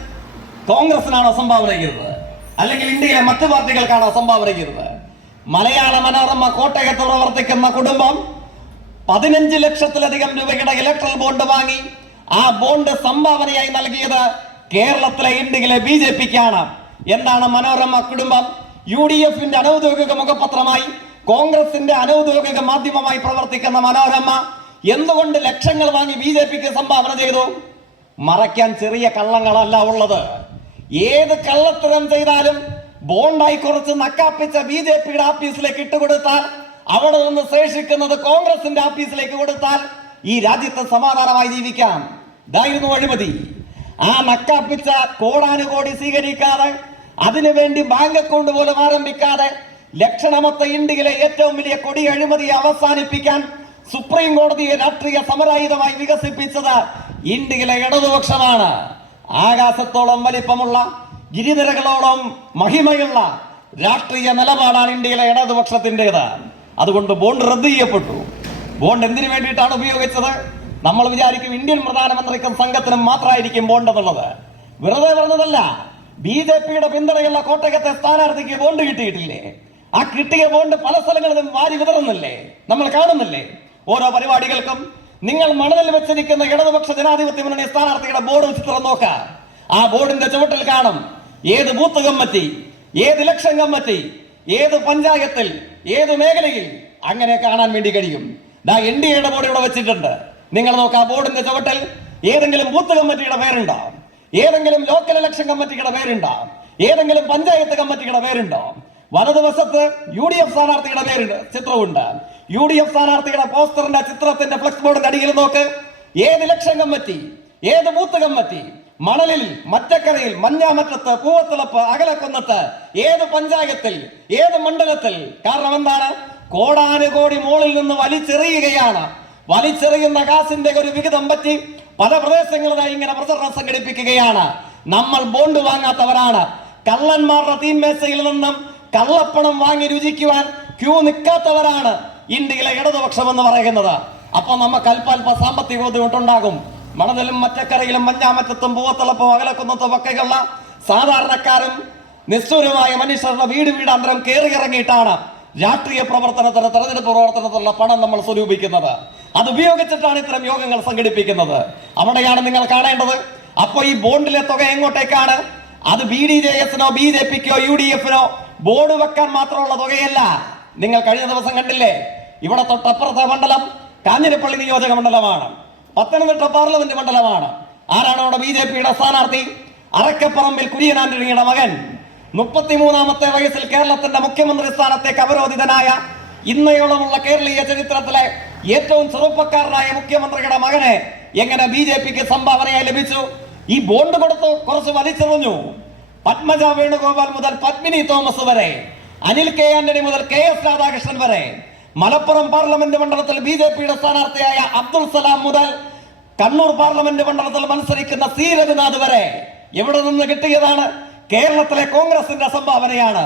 കോൺഗ്രസിനാണോ സംഭാവന ചെയ്യുന്നത്? അല്ലെങ്കിൽ ഇന്ത്യയിലെ മറ്റു പാർട്ടികൾക്കാണോ സംഭാവന ചെയ്യുന്നത്? മലയാള മനോരമ കോട്ടയത്ത് പ്രവർത്തിക്കുന്ന കുടുംബം 15 ലക്ഷത്തിലധികം രൂപയുടെ ഇലക്ട്രൽ ബോണ്ട് വാങ്ങി. ആ ബോണ്ട് സംഭാവനയായി നൽകിയത് കേരളത്തിലെ ഇന്ത്യയിലെ BJPക്കാണ്. എന്താണ് മനോരമ കുടുംബം? UDFന്റെ അനൗദ്യോഗിക മുഖപത്രമായി, കോൺഗ്രസിന്റെ അനൗദ്യോഗിക മാധ്യമമായി പ്രവർത്തിക്കുന്ന മനോരമ എന്തുകൊണ്ട് ലക്ഷങ്ങൾ വാങ്ങി BJPക്ക് സംഭാവന ചെയ്തു? മറയ്ക്കാൻ ചെറിയ കള്ളങ്ങളല്ല ഉള്ളത്. ഏത് കള്ളത്തരം ചെയ്താലും ബോണ്ടായി കുറച്ച് നക്കാപ്പിച്ച BJPയുടെ ആഫീസിലേക്ക് ഇട്ടുകൊടുത്താൽ, അവിടെ നിന്ന് ശേഷിക്കുന്നത് കോൺഗ്രസിന്റെ ആഫീസിലേക്ക് കൊടുത്താൽ ഈ രാജ്യത്ത് സമാധാനമായി ജീവിക്കാം. ഇതായിരുന്നു അഴിമതി. ആ നക്കാപ്പിച്ച കോടാനുകോടി സ്വീകരിക്കാതെ, അതിനുവേണ്ടി ബാങ്ക് അക്കൗണ്ട് പോലും ആരംഭിക്കാതെ, ലക്ഷണമൊത്ത ഇന്ത്യയിലെ ഏറ്റവും വലിയ കൊടി അഴിമതിയെ അവസാനിപ്പിക്കാൻ സുപ്രീം കോടതിയെ രാഷ്ട്രീയ സമരായുധമായി വികസിപ്പിച്ചത് ഇന്ത്യയിലെ ഇടതുപക്ഷമാണ്. ആകാശത്തോളം വലിപ്പമുള്ള, ഗിരിനിരകളോളം മഹിമയുള്ള രാഷ്ട്രീയ നിലപാടാണ് ഇന്ത്യയിലെ ഇടതുപക്ഷത്തിൻ്റെത്. അതുകൊണ്ട് ബോണ്ട് റദ്ദ് ചെയ്യപ്പെട്ടു. ബോണ്ട് എന്തിനു വേണ്ടിയിട്ടാണ് ഉപയോഗിച്ചത്? നമ്മൾ വിചാരിക്കും ഇന്ത്യൻ പ്രധാനമന്ത്രിക്കും സംഘത്തിനും മാത്രമായിരിക്കും ബോണ്ട് എന്നുള്ളത്. വെറുതെ പറഞ്ഞതല്ല. BJPയുടെ പിന്തുണയുള്ള കോട്ടയത്തെ സ്ഥാനാർത്ഥിക്ക് ബോണ്ട് കിട്ടിയിട്ടില്ലേ? ആ കിട്ടിയ ബോണ്ട് പല സ്ഥലങ്ങളിലും വാരി വിതറുന്നില്ലേ? നമ്മൾ കാണുന്നില്ലേ? ഓരോ പരിപാടികൾക്കും നിങ്ങൾ മണലിൽ വെച്ചിരിക്കുന്ന ഇടതുപക്ഷ ജനാധിപത്യ മുന്നണി സ്ഥാനാർത്ഥിയുടെ ബോർഡ് ചിത്രം നോക്കാം. ആ ബോർഡിന്റെ ചുവട്ടിൽ കാണും ഏത് ബൂത്ത് കമ്മിറ്റി, ഏത് ഇലക്ഷൻ കമ്മിറ്റി, ഏത് പഞ്ചായത്തിൽ, ഏത് മേഖലയിൽ. അങ്ങനെ കാണാൻ വേണ്ടി കഴിയും. NDAയുടെ ബോർഡ് ഇവിടെ വെച്ചിട്ടുണ്ട്. നിങ്ങൾ നോക്കാം, ബോർഡിന്റെ ചുവട്ടിൽ ഏതെങ്കിലും ബൂത്ത് കമ്മിറ്റിയുടെ പേരുണ്ടോ? ഏതെങ്കിലും ലോക്കൽ ഇലക്ഷൻ കമ്മിറ്റിയുടെ പേരുണ്ടോ? ഏതെങ്കിലും പഞ്ചായത്ത് കമ്മിറ്റിയുടെ പേരുണ്ടോ? വലതുവശത്ത് UDF സ്ഥാനാർത്ഥിയുടെ പേരുണ്ട്, ചിത്രമുണ്ട്. UDF സ്ഥാനാർത്ഥിയുടെ പോസ്റ്ററിന്റെ ചിത്രത്തിന്റെ ഫ്ലക്സ് ബോർഡിന്റെ അടിയിൽ നോക്ക്. ഏത് ഇലക്ഷൻ കമ്മിറ്റി, ഏത് ബൂത്ത് കമ്മിറ്റി, മണലിൽ, മറ്റക്കരയിൽ, മഞ്ഞാമറ്റത്ത്, പൂവത്തിളപ്പ്, അകലക്കുന്നത്ത്, ഏത് പഞ്ചായത്തിൽ, ഏത് മണ്ഡലത്തിൽ. കാരണം എന്താണ്? കോടാനുകോടി മോളിൽ നിന്ന് വലിച്ചെറിയുകയാണ്. വലിച്ചെറിയുന്ന കാശിന്റെ ഒരു വിഹിതം പറ്റി പല പ്രദേശങ്ങളിലായി ഇങ്ങനെ പ്രചരണം സംഘടിപ്പിക്കുകയാണ്. നമ്മൾ ബോണ്ട് വാങ്ങാത്തവരാണ്. കള്ളന്മാരുടെ തീന്മേശയിൽ നിന്നും കള്ളപ്പണം വാങ്ങി രുചിക്കുവാൻ ക്യൂ നിൽക്കാത്തവരാണ് ഇന്ത്യയിലെ ഇടതുപക്ഷം എന്ന് പറയുന്നത്. അപ്പൊ നമുക്ക് അല്പ സാമ്പത്തിക ബുദ്ധിമുട്ടുണ്ടാകും. മണലിലും മറ്റക്കരയിലും മഞ്ഞാമറ്റത്തും പൂവത്തിളപ്പും അകലക്കുന്നത്തും ഒക്കെയുള്ള സാധാരണക്കാരും നിസ്തുരമായ മനുഷ്യരുടെ വീടാന്തരം കയറിയിറങ്ങിയിട്ടാണ് രാഷ്ട്രീയ പ്രവർത്തനത്തിന്, തെരഞ്ഞെടുപ്പ് പ്രവർത്തനത്തിനുള്ള പണം നമ്മൾ സ്വരൂപിക്കുന്നത്. അത് ഉപയോഗിച്ചിട്ടാണ് ഇത്തരം യോഗങ്ങൾ സംഘടിപ്പിക്കുന്നത്. അവിടെയാണ് നിങ്ങൾ കാണേണ്ടത്. അപ്പൊ ഈ ബോണ്ടിലെ തുക എങ്ങോട്ടേക്കാണ്? അത് BDJS-നോ BJPക്കോ UDF-നോ ബോർഡ് വെക്കാൻ മാത്രമുള്ള തുകയല്ല. നിങ്ങൾ കഴിഞ്ഞ ദിവസം കണ്ടില്ലേ, ഇവിടെ തൊട്ടപ്പുറത്തെ മണ്ഡലം കാഞ്ഞിരപ്പള്ളി നിയോജക മണ്ഡലമാണ്, പത്തനംതിട്ട പാർലമെന്റ് മണ്ഡലമാണ്. ആരാണ് അവിടെ BJPയുടെ സ്ഥാനാർത്ഥി? അറക്കപ്പറമ്പിൽ കുര്യൻ ആന്റണിയുടെ മകൻ. 33-ാമത്തെ വയസ്സിൽ കേരളത്തിന്റെ മുഖ്യമന്ത്രി സ്ഥാനത്തേക്ക് അവരോധിതനായ, ഇന്നയോളമുള്ള കേരളീയ ചരിത്രത്തിലെ ഏറ്റവും ചെറുപ്പക്കാരനായ മുഖ്യമന്ത്രിയുടെ മകനെ എങ്ങനെ BJPക്ക് സംഭാവനയായി ലഭിച്ചു? ഈ ബോണ്ട് കൊടുത്ത് കുറച്ച് വലിച്ചെറിഞ്ഞു. പത്മജ വേണുഗോപാൽ മുതൽ പത്മിനി തോമസ് വരെ, അനിൽ K. ആന്റണി മുതൽ KS രാധാകൃഷ്ണൻ വരെ, മലപ്പുറം പാർലമെന്റ് മണ്ഡലത്തിൽ BJPയുടെ സ്ഥാനാർത്ഥിയായ അബ്ദുൾ സലാം മുതൽ കണ്ണൂർ പാർലമെന്റ് മണ്ഡലത്തിൽ മത്സരിക്കുന്ന C. രഘുനാഥ് വരെ എവിടെ നിന്ന് കിട്ടിയതാണ്? കേരളത്തിലെ കോൺഗ്രസിന്റെ സംഭാവനയാണ്.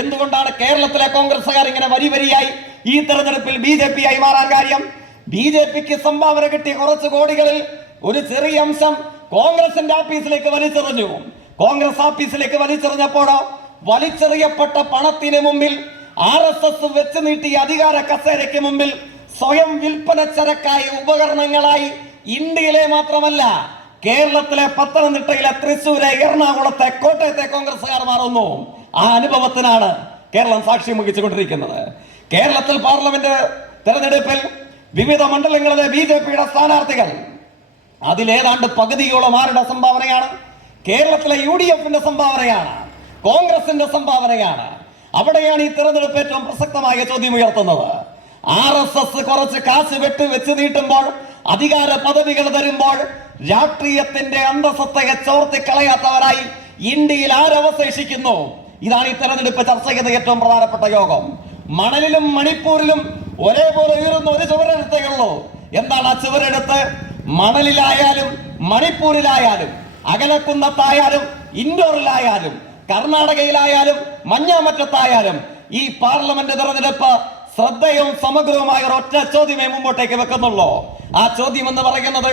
എന്തുകൊണ്ടാണ് കേരളത്തിലെ കോൺഗ്രസുകാർ ഇങ്ങനെ വരിയായി ഈ തെരഞ്ഞെടുപ്പിൽ BJP-യായി മാറാൻ കാര്യം? BJPക്ക് സംഭാവന കിട്ടിയ കുറച്ച് കോടികളിൽ ഒരു ചെറിയ അംശം കോൺഗ്രസിന്റെ ആഫീസിലേക്ക് വലിച്ചെറിഞ്ഞു. കോൺഗ്രസ് ആഫീസിലേക്ക് വലിച്ചെറിഞ്ഞപ്പോഴോ, വലിച്ചെറിയപ്പെട്ട പണത്തിന് മുമ്പിൽ RSS വെച്ച് നീട്ടിയ അധികാര കസേരയ്ക്ക് മുമ്പിൽ സ്വയം വിൽപ്പന ചരക്കായി, ഉപകരണങ്ങളായി ഇന്ത്യയിലെ മാത്രമല്ല കേരളത്തിലെ പത്തനംതിട്ടയിലെ, തൃശ്ശൂരെ, എറണാകുളത്തെ, കോട്ടയത്തെ കോൺഗ്രസുകാർ മാറുന്നു. ആ അനുഭവത്തിനാണ് കേരളം സാക്ഷ്യം വഹിച്ചുകൊണ്ടിരിക്കുന്നത്. കേരളത്തിൽ പാർലമെന്റ് തെരഞ്ഞെടുപ്പിൽ വിവിധ മണ്ഡലങ്ങളിലെ BJPയുടെ സ്ഥാനാർത്ഥികൾ, അതിലേതാണ്ട് പകുതിയോളം ആരുടെ സംഭാവനയാണ്? കേരളത്തിലെ UDFന്റെ സംഭാവനയാണ്, കോൺഗ്രസിന്റെ സംഭാവനയാണ്. അവിടെയാണ് ഈ തെരഞ്ഞെടുപ്പ് ഏറ്റവും പ്രസക്തമായ ചോദ്യം ഉയർത്തുന്നത്. RSS കുറച്ച് കാശ് വെച്ച് നീട്ടുമ്പോൾ, അധികാര പദവികൾ തരുമ്പോൾ, രാഷ്ട്രീയത്തിന്റെ അന്തസത്തയെ ചോർത്തിക്കളയാത്തവരായി ഇന്ത്യയിൽ ആരവശേഷിക്കുന്നു? ഇതാണ് ഈ തെരഞ്ഞെടുപ്പ് ചർച്ച ചെയ്യുന്ന ഏറ്റവും പ്രധാനപ്പെട്ട യോഗം. മണലിലും മണിപ്പൂരിലും ഒരേപോലെ ഉയരുന്ന ഒരു ചുവരെടുത്തേ ഉള്ളൂ. എന്താണ് ആ ചുവരെടുത്ത്? മണലിലായാലും മണിപ്പൂരിലായാലും അകലക്കുന്നത്തായാലും ഇൻഡോറിലായാലും കർണാടകയിലായാലും മഞ്ഞാമറ്റത്തായാലും ഈ പാർലമെന്റ് തെരഞ്ഞെടുപ്പ് ശ്രദ്ധയും സമഗ്രവുമായ ഒരൊറ്റ ചോദ്യമേ മുമ്പോട്ടേക്ക് വെക്കുന്നുള്ളൂ. ആ ചോദ്യം എന്ന് പറയുന്നത്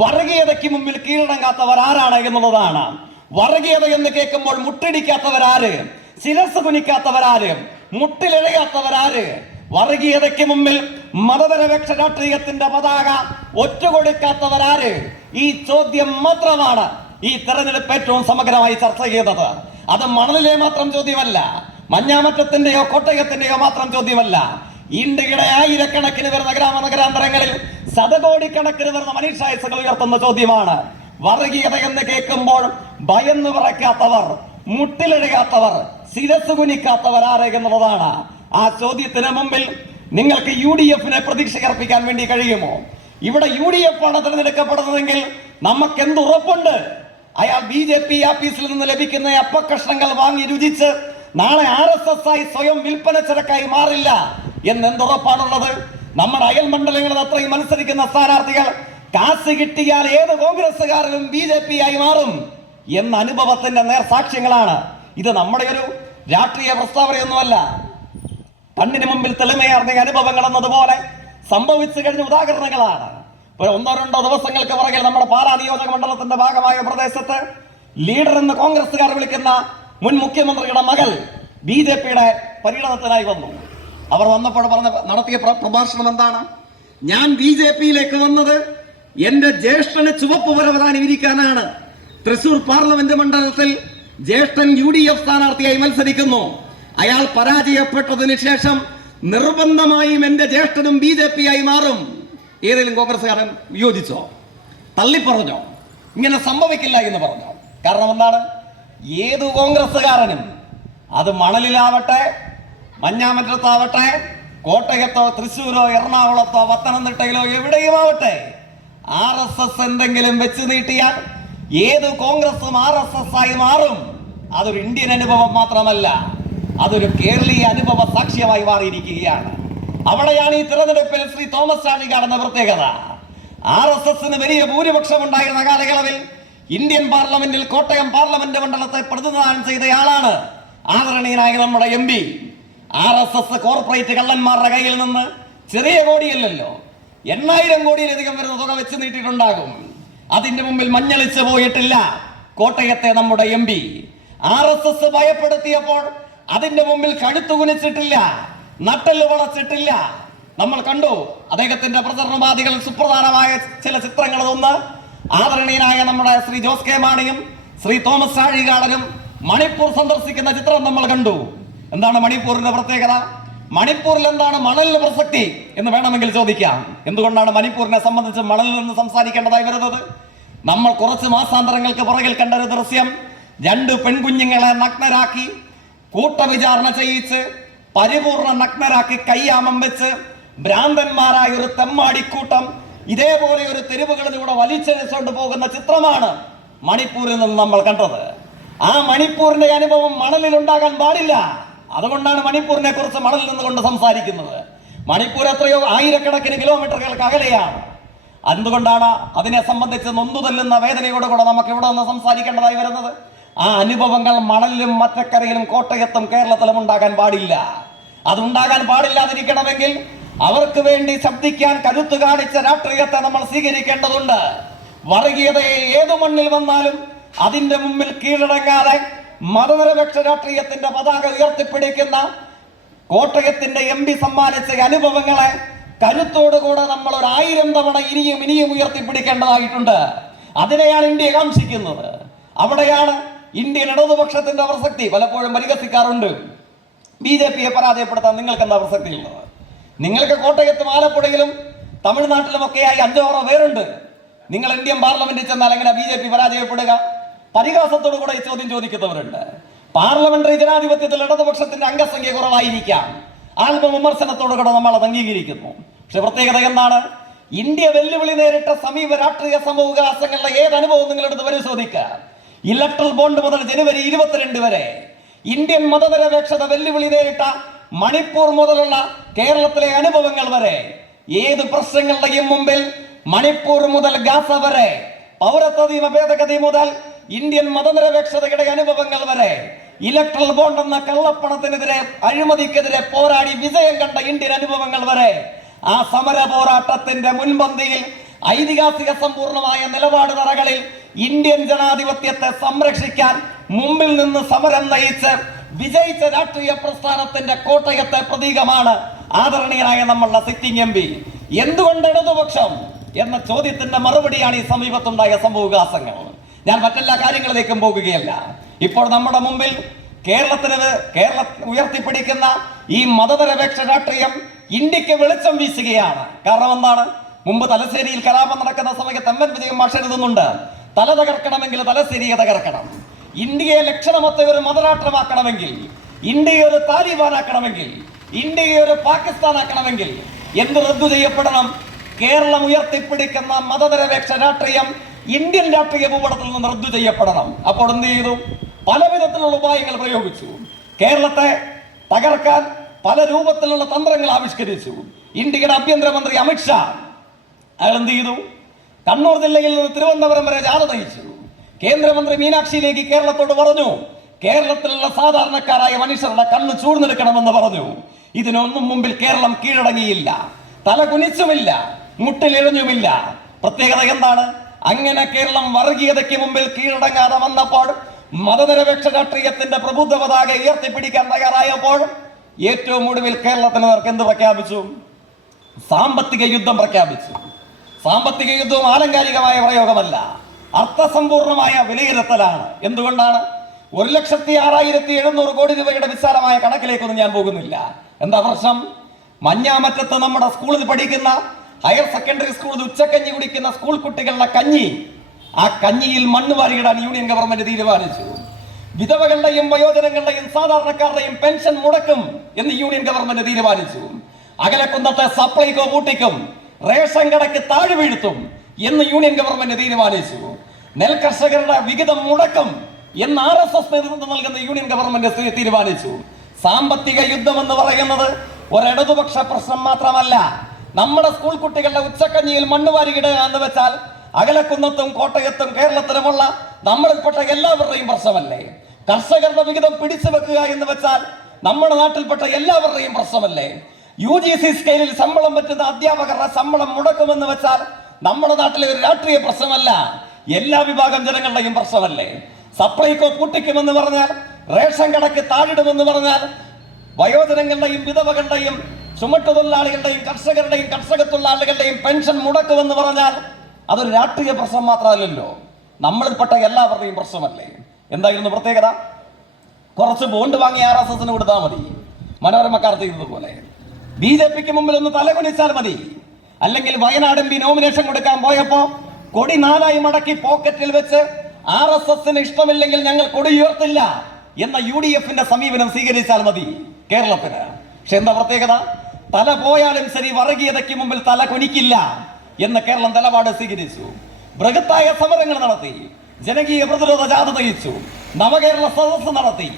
വർഗീയതയ്ക്ക് മുമ്പിൽ കീഴടങ്ങാത്തവർ ആരാണ് എന്നുള്ളതാണ്. വർഗീയത എന്ന് കേൾക്കുമ്പോൾ മുട്ടിടിക്കാത്തവരാര്, ശിരസ് കുനിക്കാത്തവരാര്, മുട്ടിലിഴയാത്തവരാര്, വർഗീയതയ്ക്ക് മുമ്പിൽ മതനിരപേക്ഷ രാഷ്ട്രീയത്തിന്റെ പതാക ഒറ്റുകൊടുക്കാത്തവരാര്? ഈ ചോദ്യം മാത്രമാണ് ഈ തെരഞ്ഞെടുപ്പ് ഏറ്റവും സമഗ്രമായി ചർച്ച ചെയ്തത്. അത് മണലിലെ മാത്രം ചോദ്യമല്ല, മഞ്ഞാമറ്റത്തിന്റെയോ കോട്ടയത്തിന്റെയോ മാത്രം ചോദ്യമല്ല. ഇന്ത്യയുടെ ആയിരക്കണക്കിന് വരുന്ന ഗ്രാമനഗരാന്തരങ്ങളിൽ ശതകോടിക്കണക്കിന് വരുന്ന മനുഷ്യായുസ്സുകൾ ഉയർത്തുന്ന ചോദ്യമാണ്. വർഗീയത എന്ന് കേൾക്കുമ്പോൾ ഭയന്ന് വിറയ്ക്കാത്തവർ, മുട്ടിലിഴയാത്തവർ, ശിരസ് കുനിക്കാത്തവർ ആരെ എന്നുള്ളതാണ്. ആ ചോദ്യത്തിന് മുമ്പിൽ നിങ്ങൾക്ക് UDF-നെ പ്രതീക്ഷ അർപ്പിക്കാൻ വേണ്ടി കഴിയുമോ? ഇവിടെ UDF ആണ് തിരഞ്ഞെടുക്കപ്പെടുന്നതെങ്കിൽ നമുക്ക് എന്ത് ഉറപ്പുണ്ട്? അയാൾ BJP ആഫീസിൽ നിന്ന് ലഭിക്കുന്ന അപ്പക്കഷ്ണങ്ങൾ വാങ്ങി രുചിച്ച് നാളെ RSS ആയി സ്വയം വിൽപ്പന ചരക്കായി മാറില്ല എന്നെന്തുറപ്പാണുള്ളത്? നമ്മുടെ അയൽ മണ്ഡലങ്ങളിൽ അത്രയും മത്സരിക്കുന്ന സ്ഥാനാർത്ഥികൾ കാശ് കിട്ടിയാൽ ഏത് കോൺഗ്രസ്സുകാരനും BJP ആയി മാറും എന്ന അനുഭവത്തിന്റെ നേർസാക്ഷ്യങ്ങളാണ് ഇത്. നമ്മുടെ ഒരു രാഷ്ട്രീയ പ്രസ്താവനയൊന്നുമല്ല, കണ്ണിന് മുമ്പിൽ തെളിമയാർന്ന അനുഭവങ്ങൾ എന്നതുപോലെ സംഭവിച്ചു കഴിഞ്ഞ ഉദാഹരണങ്ങളാണ്. ഇപ്പോൾ 1-2 ദിവസങ്ങൾക്ക് പുറകെ നമ്മുടെ പാലാ നിയോജക മണ്ഡലത്തിന്റെ ഭാഗമായ പ്രദേശത്ത് ലീഡർ എന്ന് കോൺഗ്രസ്സുകാർ വിളിക്കുന്ന മുൻ മുഖ്യമന്ത്രിയുടെ മകൾ BJP-യുടെ പര്യടനത്തിനായി വന്നു. അവർ വന്നപ്പോൾ നടത്തിയ പ്രഭാഷണം എന്താണ്? ഞാൻ BJP-യിലേക്ക് വന്നത് എന്റെ ജ്യേഷ്ഠന് ചുവപ്പ് പരവതാനി വിരിക്കാനാണ്. തൃശൂർ പാർലമെന്റ് മണ്ഡലത്തിൽ ജ്യേഷ്ഠൻ UDF സ്ഥാനാർത്ഥിയായി മത്സരിക്കുന്നു. അയാൾ പരാജയപ്പെട്ടതിന് ശേഷം നിർബന്ധമായും എന്റെ ജ്യേഷ്ഠനും BJP ആയി മാറും. ഏതെങ്കിലും കോൺഗ്രസ്സുകാരൻ വിയോജിച്ചോ? തള്ളിപ്പറഞ്ഞോ? ഇങ്ങനെ സംഭവിക്കില്ല എന്ന് പറഞ്ഞോ? കാരണം എന്താണ്? ഏതു കോൺഗ്രസ്സുകാരനും, അത് മണലിലാവട്ടെ, മഞ്ഞാമറ്റത്താവട്ടെ, കോട്ടയത്തോ തൃശ്ശൂരോ എറണാകുളത്തോ പത്തനംതിട്ടയിലോ എവിടെയുമാവട്ടെ, RSS എന്തെങ്കിലും വെച്ച് നീട്ടിയാൽ ഏത് കോൺഗ്രസും RSS ആയി മാറും. അതൊരു ഇന്ത്യൻ അനുഭവം മാത്രമല്ല, അതൊരു കേരളീയ അനുഭവ സാക്ഷ്യമായി മാറിയിരിക്കുകയാണ്. അവിടെയാണ് ഈ തെരഞ്ഞെടുപ്പിൽ ശ്രീ തോമസ് ചാഴികാടന്റെ പ്രത്യേകത. RSS-ന് വലിയ ഭൂരിപക്ഷം ഉണ്ടായിരുന്ന കാലയളവിൽ ഇന്ത്യൻ പാർലമെന്റിൽ കോട്ടയം പാർലമെന്റ് മണ്ഡലത്തെ പ്രതിനിധാനം ചെയ്തയാളാണ് ആദരണീയനായ നമ്മുടെ MP. RSS കോർപ്പറേറ്റ് കള്ളന്മാരുടെ കയ്യിൽ നിന്ന് ചെറിയ കോടിയല്ലല്ലോ, 8000 കോടിയിലധികം വരുന്ന തുക വെച്ച് നീട്ടിയിട്ടുണ്ടാകും. അതിന്റെ മുമ്പിൽ മഞ്ഞളിച്ചു പോയിട്ടില്ല കോട്ടയത്തെ നമ്മുടെ MP. RSS ഭയപ്പെടുത്തിയപ്പോൾ അതിന്റെ മുമ്പിൽ കഴുത്തു കുനിച്ചിട്ടില്ല, നട്ടല് വളച്ചിട്ടില്ല. നമ്മൾ കണ്ടു അദ്ദേഹത്തിന്റെ പ്രചരണവാദികൾ സുപ്രധാനമായ ചില ചിത്രങ്ങൾ. ഒന്ന്, ആദരണീയനായ നമ്മുടെ ശ്രീ ജോസ് കെ മാണിയും ശ്രീ തോമസ് ചാഴികാടനും മണിപ്പൂർ സന്ദർശിക്കുന്ന ചിത്രം നമ്മൾ കണ്ടു. എന്താണ് മണിപ്പൂരിന്റെ പ്രത്യേകത? മണിപ്പൂരിൽ എന്താണ് മണലിന് പ്രസക്തി എന്ന് വേണമെങ്കിൽ ചോദിക്കാം. എന്തുകൊണ്ടാണ് മണിപ്പൂരിനെ സംബന്ധിച്ച് മണലിൽ നിന്ന് സംസാരിക്കേണ്ടതായി വരുന്നത്? നമ്മൾ കുറച്ച് മാസാന്തരങ്ങൾക്ക് പുറകിൽ കണ്ട ഒരു ദൃശ്യം, 2 പെൺകുഞ്ഞുങ്ങളെ നഗ്നരാക്കി കൂട്ടവിചാരണ ചെയ്യിച്ച് പരിപൂർണ നഗ്നരാക്കി കയ്യാമം വെച്ച് ഭ്രാന്തന്മാരായ ഒരു തെമ്മാടിക്കൂട്ടം ഇതേപോലെ ഒരു തെരുവുകളിലൂടെ വലിച്ചെഴിച്ചുകൊണ്ട് പോകുന്ന ചിത്രമാണ് മണിപ്പൂരിൽ നിന്ന് നമ്മൾ കണ്ടത്. ആ മണിപ്പൂരിന്റെ അനുഭവം മണലിൽ ഉണ്ടാകാൻ പാടില്ല. അതുകൊണ്ടാണ് മണിപ്പൂരിനെ കുറിച്ച് മണലിൽ നിന്നുകൊണ്ട് സംസാരിക്കുന്നത്. മണിപ്പൂർ എത്രയോ ആയിരക്കണക്കിന് കിലോമീറ്ററുകൾക്ക് അകലെയാണ്. അതുകൊണ്ടാണ് അതിനെ സംബന്ധിച്ച് നൊന്തുതല്ലുന്ന വേദനയോടുകൂടെ നമുക്ക് ഇവിടെ നിന്ന് സംസാരിക്കേണ്ടതായി വരുന്നത്. ആ അനുഭവങ്ങൾ മണലിലും മറ്റക്കരയിലും കോട്ടയത്തും കേരളത്തിലും ഉണ്ടാകാൻ പാടില്ല. അതുണ്ടാകാൻ പാടില്ലാതിരിക്കണമെങ്കിൽ അവർക്ക് വേണ്ടി ശബ്ദിക്കാൻ കരുത്തു കാണിച്ച രാഷ്ട്രീയത്തെ നമ്മൾ സ്വീകരിക്കേണ്ടതുണ്ട്. വർഗീയതയെ ഏതു മണ്ണിൽ വന്നാലും അതിന്റെ മുമ്പിൽ കീഴടങ്ങാതെ മതനിരപേക്ഷ രാഷ്ട്രീയത്തിന്റെ പതാക ഉയർത്തിപ്പിടിക്കുന്ന കോട്ടയത്തിന്റെ MP സമ്മാനിച്ച അനുഭവങ്ങളെ കരുത്തോടുകൂടെ നമ്മൾ 1000 തവണ ഇനിയും ഉയർത്തിപ്പിടിക്കേണ്ടതായിട്ടുണ്ട്. അതിനെയാണ് ഇന്ത്യ കാംക്ഷിക്കുന്നത്. അവിടെയാണ് ഇന്ത്യൻ ഇടതുപക്ഷത്തിന്റെ പ്രസക്തി. പലപ്പോഴും പരിഹസിക്കാറുണ്ട്, BJP-യെ പരാജയപ്പെടുത്താൻ നിങ്ങൾക്ക് എന്താ പ്രസക്തി ഉള്ളത്? നിങ്ങൾക്ക് കോട്ടയത്തും ആലപ്പുഴയിലും തമിഴ്നാട്ടിലുമൊക്കെയായി 5-6 പേരുണ്ട്. നിങ്ങൾ ഇന്ത്യൻ പാർലമെന്റിൽ ചെന്നാൽ എങ്ങനെ BJP പരാജയപ്പെടുക? പരിഹാസത്തോടു കൂടെ ഈ ചോദ്യം ചോദിക്കുന്നവരുണ്ട്. പാർലമെന്ററി ജനാധിപത്യത്തിൽ ഇടതുപക്ഷത്തിന്റെ അംഗസംഖ്യ കുറവായിരിക്കാം, ആത്മവിമർശനത്തോടുകൂടെ നമ്മൾ അത് അംഗീകരിക്കുന്നു. പക്ഷെ പ്രത്യേകത എന്താണ്? ഇന്ത്യ വെല്ലുവിളി നേരിട്ട സമീപ രാഷ്ട്രീയ സമൂഹങ്ങളുടെ ഏത് അനുഭവം നിങ്ങളെടുത്ത് പരിശോധിക്കുക. ഇലക്ട്രൽ ബോണ്ട് മുതൽ ജനുവരി 22 വരെ ഇന്ത്യൻ മതനിരപേക്ഷത വെല്ലുവിളി നേരിട്ട മണിപ്പൂർ മുതലുള്ള കേരളത്തിലെ അനുഭവങ്ങൾ വരെ, ഏത് പ്രശ്നങ്ങളുടെയും മുമ്പിൽ മണിപ്പൂർ മുതൽ ഗാസ വരെ, പൗരത്വ നിയമ ഭേദഗതി മുതൽ ഇന്ത്യൻ മതനിരപേക്ഷതയുടെ അനുഭവങ്ങൾ വരെ, ഇലക്ട്രൽ ബോണ്ട് എന്ന കള്ളപ്പണത്തിനെതിരെ, അഴിമതിക്കെതിരെ പോരാടി വിജയം കണ്ട ഇന്ത്യൻ അനുഭവങ്ങൾ വരെ ആ സമര പോരാട്ടത്തിന്റെ മുൻപന്തിയിൽ ഐതിഹാസിക സമ്പൂർണമായ നിലപാട് തറകളിൽ ഇന്ത്യൻ ജനാധിപത്യത്തെ സംരക്ഷിക്കാൻ മുമ്പിൽ നിന്ന് സമരം നയിച്ച് വിജയിച്ച രാഷ്ട്രീയ പ്രസ്ഥാനത്തിന്റെ കോട്ടയത്തെ പ്രതീകമാണ് ആദരണീയനായ നമ്മളുടെ സിറ്റിംഗ് MP. എന്തുകൊണ്ട് ഇടതുപക്ഷം എന്ന ചോദ്യത്തിന്റെ മറുപടിയാണ് ഈ സമീപത്തുണ്ടായ സംഭവവികാസങ്ങൾ. ഞാൻ മറ്റെല്ലാ കാര്യങ്ങളിലേക്കും പോകുകയല്ല. ഇപ്പോൾ നമ്മുടെ മുമ്പിൽ കേരളം ഉയർത്തിപ്പിടിക്കുന്ന ഈ മതനിരപേക്ഷ രാഷ്ട്രീയം ഇന്ത്യക്ക് വെളിച്ചം വീശുകയാണ്. കാരണം എന്താണ്? മുമ്പ് തലശ്ശേരിയിൽ കലാപം നടക്കുന്ന സമയത്ത് MN വിജയൻ മാഷ് എഴുതുന്നുണ്ട്, തല തകർക്കണമെങ്കിൽ തലശ്ശേരിയെ തകർക്കണം. ഇന്ത്യയെ ലക്ഷണമൊത്ത ഒരു മതരാഷ്ട്രമാക്കണമെങ്കിൽ, ഇന്ത്യയെ ഒരു താലിബാനാക്കണമെങ്കിൽ, ഇന്ത്യയെ ഒരു പാകിസ്ഥാനാക്കണമെങ്കിൽ എന്ത് റദ്ദു ചെയ്യപ്പെടണം? കേരളം ഉയർത്തിപ്പിടിക്കുന്ന മതനിരപേക്ഷ രാഷ്ട്രീയം ഇന്ത്യൻ രാഷ്ട്രീയ ഭൂപടത്തിൽ നിന്ന് റദ്ദു ചെയ്യപ്പെടണം. അപ്പോൾ എന്ത് ചെയ്തു? പല വിധത്തിലുള്ള ഉപായങ്ങൾ പ്രയോഗിച്ചു. കേരളത്തെ തകർക്കാൻ പല രൂപത്തിലുള്ള തന്ത്രങ്ങൾ ആവിഷ്കരിച്ചു. ഇന്ത്യയുടെ ആഭ്യന്തരമന്ത്രി അമിത്ഷാ അയാൾ എന്ത് ചെയ്തു? കണ്ണൂർ ജില്ലയിൽ നിന്ന് തിരുവനന്തപുരം വരെ ജാഥ നയിച്ചു. കേന്ദ്രമന്ത്രി മീനാക്ഷി ലേഖി കേരളത്തോട് പറഞ്ഞു, കേരളത്തിലുള്ള സാധാരണക്കാരായ മനുഷ്യരുടെ കണ്ണ് ചൂഴ്ന്നെടുക്കണമെന്ന് പറഞ്ഞു. ഇതിനൊന്നും മുമ്പിൽ കേരളം കീഴടങ്ങിയില്ല, തല കുനിച്ചുമില്ല, മുട്ടിലെഴുഞ്ഞുമില്ല. പ്രത്യേകത എന്താണ്? അങ്ങനെ കേരളം വർഗീയതയ്ക്ക് മുമ്പിൽ കീഴടങ്ങാതെ വന്നപ്പോൾ, മതനിരപേക്ഷ രാഷ്ട്രീയത്തിന്റെ പ്രബുദ്ധ പതാക ഉയർത്തിപ്പിടിക്കാൻ തയ്യാറായപ്പോൾ, ഏറ്റവും ഒടുവിൽ കേരളത്തിന് നേർക്ക് എന്ത് പ്രഖ്യാപിച്ചു? സാമ്പത്തിക യുദ്ധം പ്രഖ്യാപിച്ചു. സാമ്പത്തിക യുദ്ധവും ആലങ്കാരികമായ പ്രയോഗമല്ല, അർത്ഥസമ്പൂർണമായ വിലയിരുത്തലാണ്. എന്തുകൊണ്ടാണ്? 1,06,700 കോടി രൂപയുടെ വിശാലമായ കണക്കിലേക്കൊന്നും ഞാൻ പോകുന്നില്ല. എന്താ പ്രശ്നം? മഞ്ഞാമറ്റത്ത് നമ്മുടെ സ്കൂളിൽ പഠിക്കുന്ന ഹയർ സെക്കൻഡറി സ്കൂളിൽ ഉച്ചക്കഞ്ഞി കുടിക്കുന്ന സ്കൂൾ കുട്ടികളുടെ കഞ്ഞി, ആ കഞ്ഞിയിൽ മണ്ണ് വാരിയിടാൻ യൂണിയൻ ഗവൺമെന്റ് തീരുമാനിച്ചു. വിധവകളുടെയും വയോജനങ്ങളുടെയും സാധാരണക്കാരുടെയും പെൻഷൻ മുടക്കും എന്ന് യൂണിയൻ ഗവൺമെന്റ് തീരുമാനിച്ചു. അകലക്കുന്നത്തെ സപ്ലൈകോ പൂട്ടിക്കും, റേഷൻ കടക്ക് താഴെ വീഴ്ത്തും എന്ന് യൂണിയൻ ഗവൺമെന്റ് തീരുമാനിച്ചു. നെൽകർഷകരുടെ വിഹിതം മുടക്കും എന്ന് RSS നേതൃത്വം നൽകുന്ന യൂണിയൻ ഗവൺമെന്റ് തീരുമാനിച്ചു. സാമ്പത്തിക യുദ്ധം എന്ന് പറയുന്നത് ഒരിടതുപക്ഷ പ്രശ്നം മാത്രമല്ല. നമ്മുടെ സ്കൂൾ കുട്ടികളുടെ ഉച്ചക്കഞ്ഞിയിൽ മണ്ണ് വാരിയിടുക എന്ന് വെച്ചാൽ അകലക്കുന്നത്തും കോട്ടയത്തും കേരളത്തിലുമുള്ള നമ്മളിൽപ്പെട്ട എല്ലാവരുടെയും പ്രശ്നമല്ലേ? കർഷകരുടെ വിഹിതം പിടിച്ചു വെക്കുക എന്ന് വെച്ചാൽ നമ്മുടെ നാട്ടിൽപ്പെട്ട എല്ലാവരുടെയും പ്രശ്നമല്ലേ? UGC സ്കെയിലിൽ ശമ്പളം പറ്റുന്ന അധ്യാപകരുടെ ശമ്പളം മുടക്കുമെന്ന് വെച്ചാൽ നമ്മുടെ നാട്ടിലെ ഒരു രാഷ്ട്രീയ പ്രശ്നമല്ല, എല്ലാ വിഭാഗം ജനങ്ങളുടെയും പ്രശ്നമല്ലേ? സപ്ലൈകോ പൂട്ടിക്കുമെന്ന് പറഞ്ഞാൽ, റേഷൻ കടക്ക് താഴിടുമെന്ന് പറഞ്ഞാൽ, വയോജനങ്ങളുടെയും വിധവകളുടെയും ചുമട്ടുതൊഴിലാളികളുടെയും കർഷകരുടെയും കർഷക തൊഴിലാളികളുടെയും പെൻഷൻ മുടക്കുമെന്ന് പറഞ്ഞാൽ അതൊരു രാഷ്ട്രീയ പ്രശ്നം മാത്രമല്ലല്ലോ, നമ്മളിൽപ്പെട്ട എല്ലാവരുടെയും പ്രശ്നമല്ലേ? എന്തായിരുന്നു പ്രത്യേകത? കുറച്ച് ബോണ്ട് വാങ്ങി RSSന് കൊടുത്താൽ മതി, മനോരമക്കാർ ചെയ്തതുപോലെ. BJPക്ക് മുമ്പിൽ ഒന്ന് തലകുനിച്ചാൽ മതി. അല്ലെങ്കിൽ വയനാട് MP നോമിനേഷൻ കൊടുക്കാൻ പോയപ്പോ കൊടി 4 മടക്കി പോക്കറ്റിൽ വെച്ച് RSSന് ഇഷ്ടമില്ലെങ്കിൽ ഞങ്ങൾ കൊടി ഉയർത്തില്ല എന്ന UDFന്റെ സമീപനം സ്വീകരിച്ചാൽ മതി കേരളത്തിന്. പക്ഷെ എന്താ പ്രത്യേകത? തല പോയാലും ശരി, വർഗീയതയ്ക്ക് മുമ്പിൽ തല കുനിക്കില്ല എന്ന് കേരളം നിലപാട് സ്വീകരിച്ചു. ബൃഹത്തായ സമരങ്ങൾ നടത്തി, ജനകീയ പ്രതിരോധ ജാഥ നയിച്ചു, നവകേരള സദസ്സ് നടത്തി,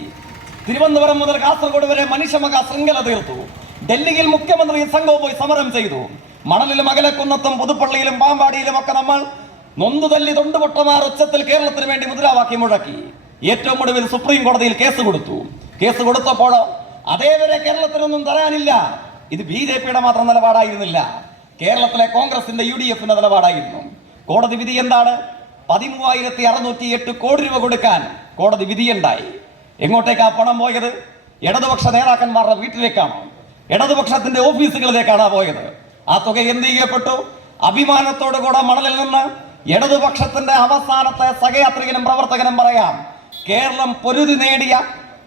തിരുവനന്തപുരം മുതൽ കാസർഗോഡ് വരെ മനുഷ്യമക ശൃംഖല തീർത്തു. ഡൽഹിയിൽ മുഖ്യമന്ത്രിയും സംഘവും പോയി സമരം ചെയ്തു. മണലിലും അകലക്കുന്നത്തും പുതുപ്പള്ളിയിലും പാമ്പാടിയിലും ഒക്കെ നമ്മൾ നൊന്തുതല്ലി തൊണ്ടുപൊട്ടമാർ ഉച്ചത്തിൽ കേരളത്തിന് വേണ്ടി മുദ്രാവാക്യം മുഴക്കി. ഏറ്റവും ഒടുവിൽ സുപ്രീം കോടതിയിൽ കേസ് കൊടുത്തു. കേസ് കൊടുത്തപ്പോൾ അതേവരെ കേരളത്തിനൊന്നും തരാനില്ല. ഇത് BJPയുടെ മാത്രം നിലപാടായിരുന്നില്ല, കേരളത്തിലെ കോൺഗ്രസിന്റെ UDFന്റെ നിലപാടായിരുന്നു. കോടതി വിധി എന്താണ്? 13,608 കോടി രൂപ കൊടുക്കാൻ കോടതി വിധിയുണ്ടായി. എങ്ങോട്ടേക്കാ പണം പോയത്? ഇടതുപക്ഷ നേതാക്കന്മാരുടെ വീട്ടിലേക്കാണ്, ഇടതുപക്ഷത്തിന്റെ ഓഫീസുകളിലേക്കാണ് പോയത്. ആ തുക എന്ത് ചെയ്യപ്പെട്ടു? അഭിമാനത്തോടു കൂടെ മണലിൽ നിന്ന് ഇടതുപക്ഷത്തിന്റെ അവസാനത്തെ സഹയാത്രികനും പ്രവർത്തകനും പറയാം, കേരളം പൊരുതി നേടിയ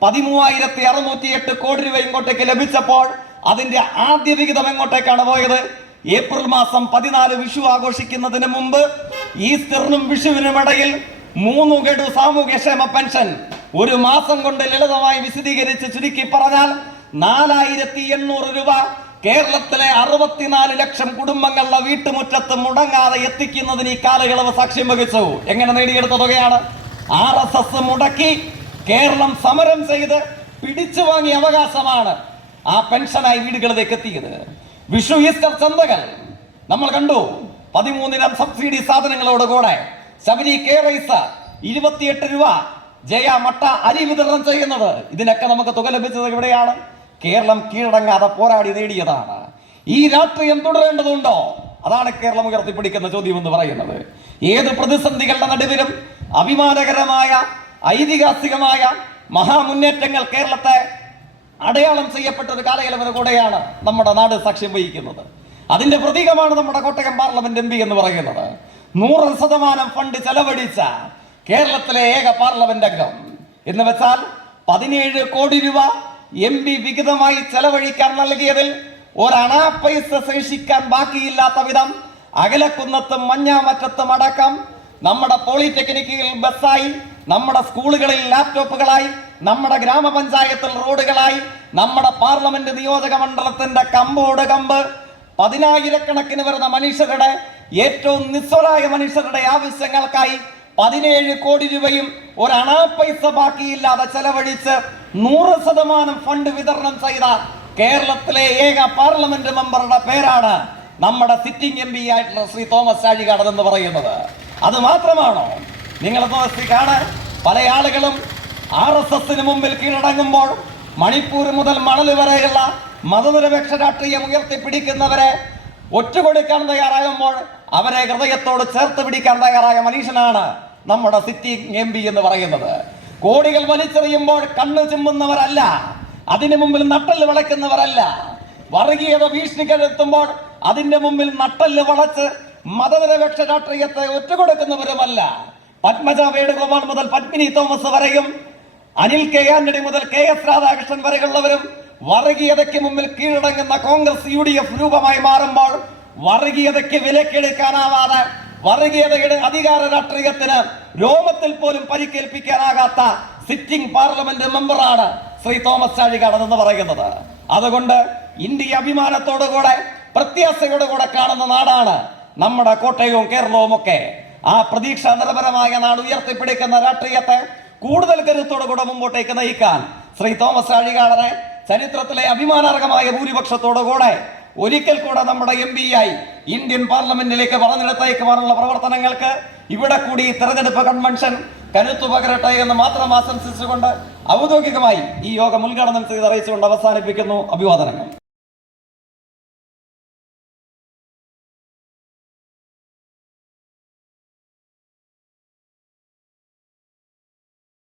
13,608 കോടി രൂപ ഇങ്ങോട്ടേക്ക് ലഭിച്ചപ്പോൾ അതിന്റെ ആദ്യ വിഹിതം എങ്ങോട്ടേക്കാണ് പോയത്? ഏപ്രിൽ മാസം 14 വിഷു ആഘോഷിക്കുന്നതിന് മുമ്പ് ഈസ്റ്ററിനും വിഷുവിനും ഇടയിൽ 3 ഗഡു സാമൂഹ്യക്ഷേമ പെൻഷൻ ഒരു മാസം കൊണ്ട് ലളിതമായി വിശദീകരിച്ച് ചുരുക്കി പറഞ്ഞാൽ 4,800 രൂപ കേരളത്തിലെ 64 ലക്ഷം കുടുംബങ്ങളുടെ വീട്ടുമുറ്റത്ത് മുടങ്ങാതെ എത്തിക്കുന്നതിന് ഈ കാലയളവ് സാക്ഷ്യം വഹിച്ചു. എങ്ങനെ നേടിയെടുത്ത തുകയാണ്? RSS മുടക്കി കേരളം സമരം ചെയ്ത് പിടിച്ചു വാങ്ങിയ അവകാശമാണ് ആ പെൻഷനായി വീടുകളിലേക്ക് എത്തിയത്. വിഷു ഈസ്റ്റർ ചന്തകൾ നമ്മൾ കണ്ടു. 13 ഇനം സബ്സിഡി സാധനങ്ങളോട് കൂടെ ശബരി കെ റൈസ് 28 രൂപ ജയ മട്ട അരി വിതരണം ചെയ്യുന്നത്. ഇതിനൊക്കെ നമുക്ക് തുക ലഭിച്ചത് എവിടെയാണ്? കേരളം കീഴടങ്ങാതെ പോരാടി നേടിയതാണ്. ഈ രാഷ്ട്രീയം തുടരേണ്ടതുണ്ടോ? അതാണ് കേരളം ഉയർത്തിപ്പിടിക്കുന്ന ചോദ്യം എന്ന് പറയുന്നത്. ഏത് പ്രതിസന്ധികളുടെ നടുവിലും അഭിമാനകരമായ ഐതിഹാസികമായ മഹാമുന്നേറ്റങ്ങൾ കേരളത്തെ അടയാളം ചെയ്യപ്പെട്ട ഒരു കാലയളവിന് കൂടെയാണ് നമ്മുടെ നാട് സാക്ഷ്യം വഹിക്കുന്നത്. അതിന്റെ പ്രതീകമാണ് നമ്മുടെ കോട്ടയം പാർലമെന്റ് MP എന്ന് പറയുന്നത്. 100% ഫണ്ട് ചെലവഴിച്ച കേരളത്തിലെ ഏക പാർലമെന്റ് അംഗം എന്ന് വെച്ചാൽ 17 കോടി രൂപ MP വിഹിതമായി ചെലവഴിക്കാൻ നൽകിയതിൽ ഒരണാ പൈസ ശേഷിക്കാൻ ബാക്കിയില്ലാത്ത വിധം അകലക്കുന്നത്തും മഞ്ഞാമറ്റത്തും അടക്കം നമ്മുടെ പോളിടെക്നിക്കുകളിൽ ബസ്സായി, നമ്മുടെ സ്കൂളുകളിൽ ലാപ്ടോപ്പുകളായി, നമ്മുടെ ഗ്രാമപഞ്ചായത്തിൽ റോഡുകളായി, നമ്മുടെ പാർലമെന്റ് നിയോജക മണ്ഡലത്തിന്റെ കമ്പോട് കമ്പ് 10,000 വരുന്ന മനുഷ്യരുടെ, ഏറ്റവും നിസ്വരായ മനുഷ്യരുടെ ആവശ്യങ്ങൾക്കായി 17 കോടി രൂപയും ഒരണാ പൈസ ബാക്കിയില്ലാതെ ചെലവഴിച്ച് 100% ഫണ്ട് വിതരണം ചെയ്ത കേരളത്തിലെ ഏക പാർലമെന്റ് മെമ്പറുടെ പേരാണ് നമ്മുടെ സിറ്റിംഗ് MP ആയിട്ടുള്ള ശ്രീ തോമസ് ചാഴികാടൻ എന്ന് പറയുന്നത്. അത് മാത്രമാണോ? നിങ്ങൾ കാണാൻ പല ആളുകളും RSSന് മുമ്പിൽ കീഴടങ്ങുമ്പോൾ മണിപ്പൂർ മുതൽ മണൽ വരെയുള്ള മതനിരപേക്ഷ രാഷ്ട്രീയം ഉയർത്തിപ്പിടിക്കുന്നവരെ ഒറ്റുകൊടുക്കാൻ തയ്യാറാകുമ്പോൾ അവരെ ഹൃദയത്തോട് ചേർത്ത് പിടിക്കാൻ തയ്യാറായ മനുഷ്യനാണ് നമ്മുടെ സിറ്റിംഗ് MP എന്ന് പറയുന്നത്. കോടികൾ വലിച്ചെറിയുമ്പോൾ കണ്ണു ചിമ്മുന്നവരല്ല, അതിനു മുമ്പിൽ നട്ടല് വളയ്ക്കുന്നവരല്ല, വർഗീയത ഭീഷണിക്കെത്തുമ്പോൾ അതിന്റെ മുമ്പിൽ നട്ടല് വളച്ച് മതനിരപേക്ഷ രാഷ്ട്രീയത്തെ ഒറ്റുകൊടുക്കുന്നവരുമല്ല. പത്മജ വേണുഗോപാൽ മുതൽ പത്മിനി തോമസ് വരെയും അനിൽ K. ആന്റണി മുതൽ KS രാധാകൃഷ്ണൻ വരെയുള്ളവരും വർഗീയതയ്ക്ക് മുമ്പിൽ കീഴടങ്ങുന്ന കോൺഗ്രസ് UDF രൂപമായി മാറുമ്പോൾ വർഗീയതയ്ക്ക് വിലക്കെടുക്കാനാവാതെ വർഗീയതയുടെ അധികാര രാഷ്ട്രീയത്തിന് രോമത്തിൽ പോലും പരിക്കേൽപ്പിക്കാനാകാത്ത സിറ്റിംഗ് പാർലമെന്റ് മെമ്പറാണ് ശ്രീ തോമസ് ചാഴികാടൻ എന്ന് പറയുന്നത്. അതുകൊണ്ട് ഇന്ത്യ അഭിമാനത്തോടുകൂടെ പ്രത്യാശയോടുകൂടെ കാണുന്ന നാടാണ് നമ്മുടെ കോട്ടയവും കേരളവും ഒക്കെ. ആ പ്രതീക്ഷാ നിരപരമായ നാട് ഉയർത്തിപ്പിടിക്കുന്ന രാഷ്ട്രീയത്തെ കൂടുതൽ കരുത്തോടുകൂടെ മുമ്പോട്ടേക്ക് നയിക്കാൻ ശ്രീ തോമസ് ചാഴികാടനെ ചരിത്രത്തിലെ അഭിമാനാർഹമായ ഭൂരിപക്ഷത്തോടുകൂടെ ഒരിക്കൽ കൂടെ നമ്മുടെ MP ആയി ഇന്ത്യൻ പാർലമെന്റിലേക്ക് പറഞ്ഞെടുത്തേക്കുവാനുള്ള പ്രവർത്തനങ്ങൾക്ക് ഇവിടെ കൂടി തെരഞ്ഞെടുപ്പ് കൺവെൻഷൻ കരുത്തു പകരട്ടെ എന്ന് മാത്രം ആശംസിച്ചുകൊണ്ട് ഔദ്യോഗികമായി ഈ യോഗം ഉദ്ഘാടനം ചെയ്ത് അറിയിച്ചുകൊണ്ട് അവസാനിപ്പിക്കുന്നു. അഭിവാദനങ്ങൾ.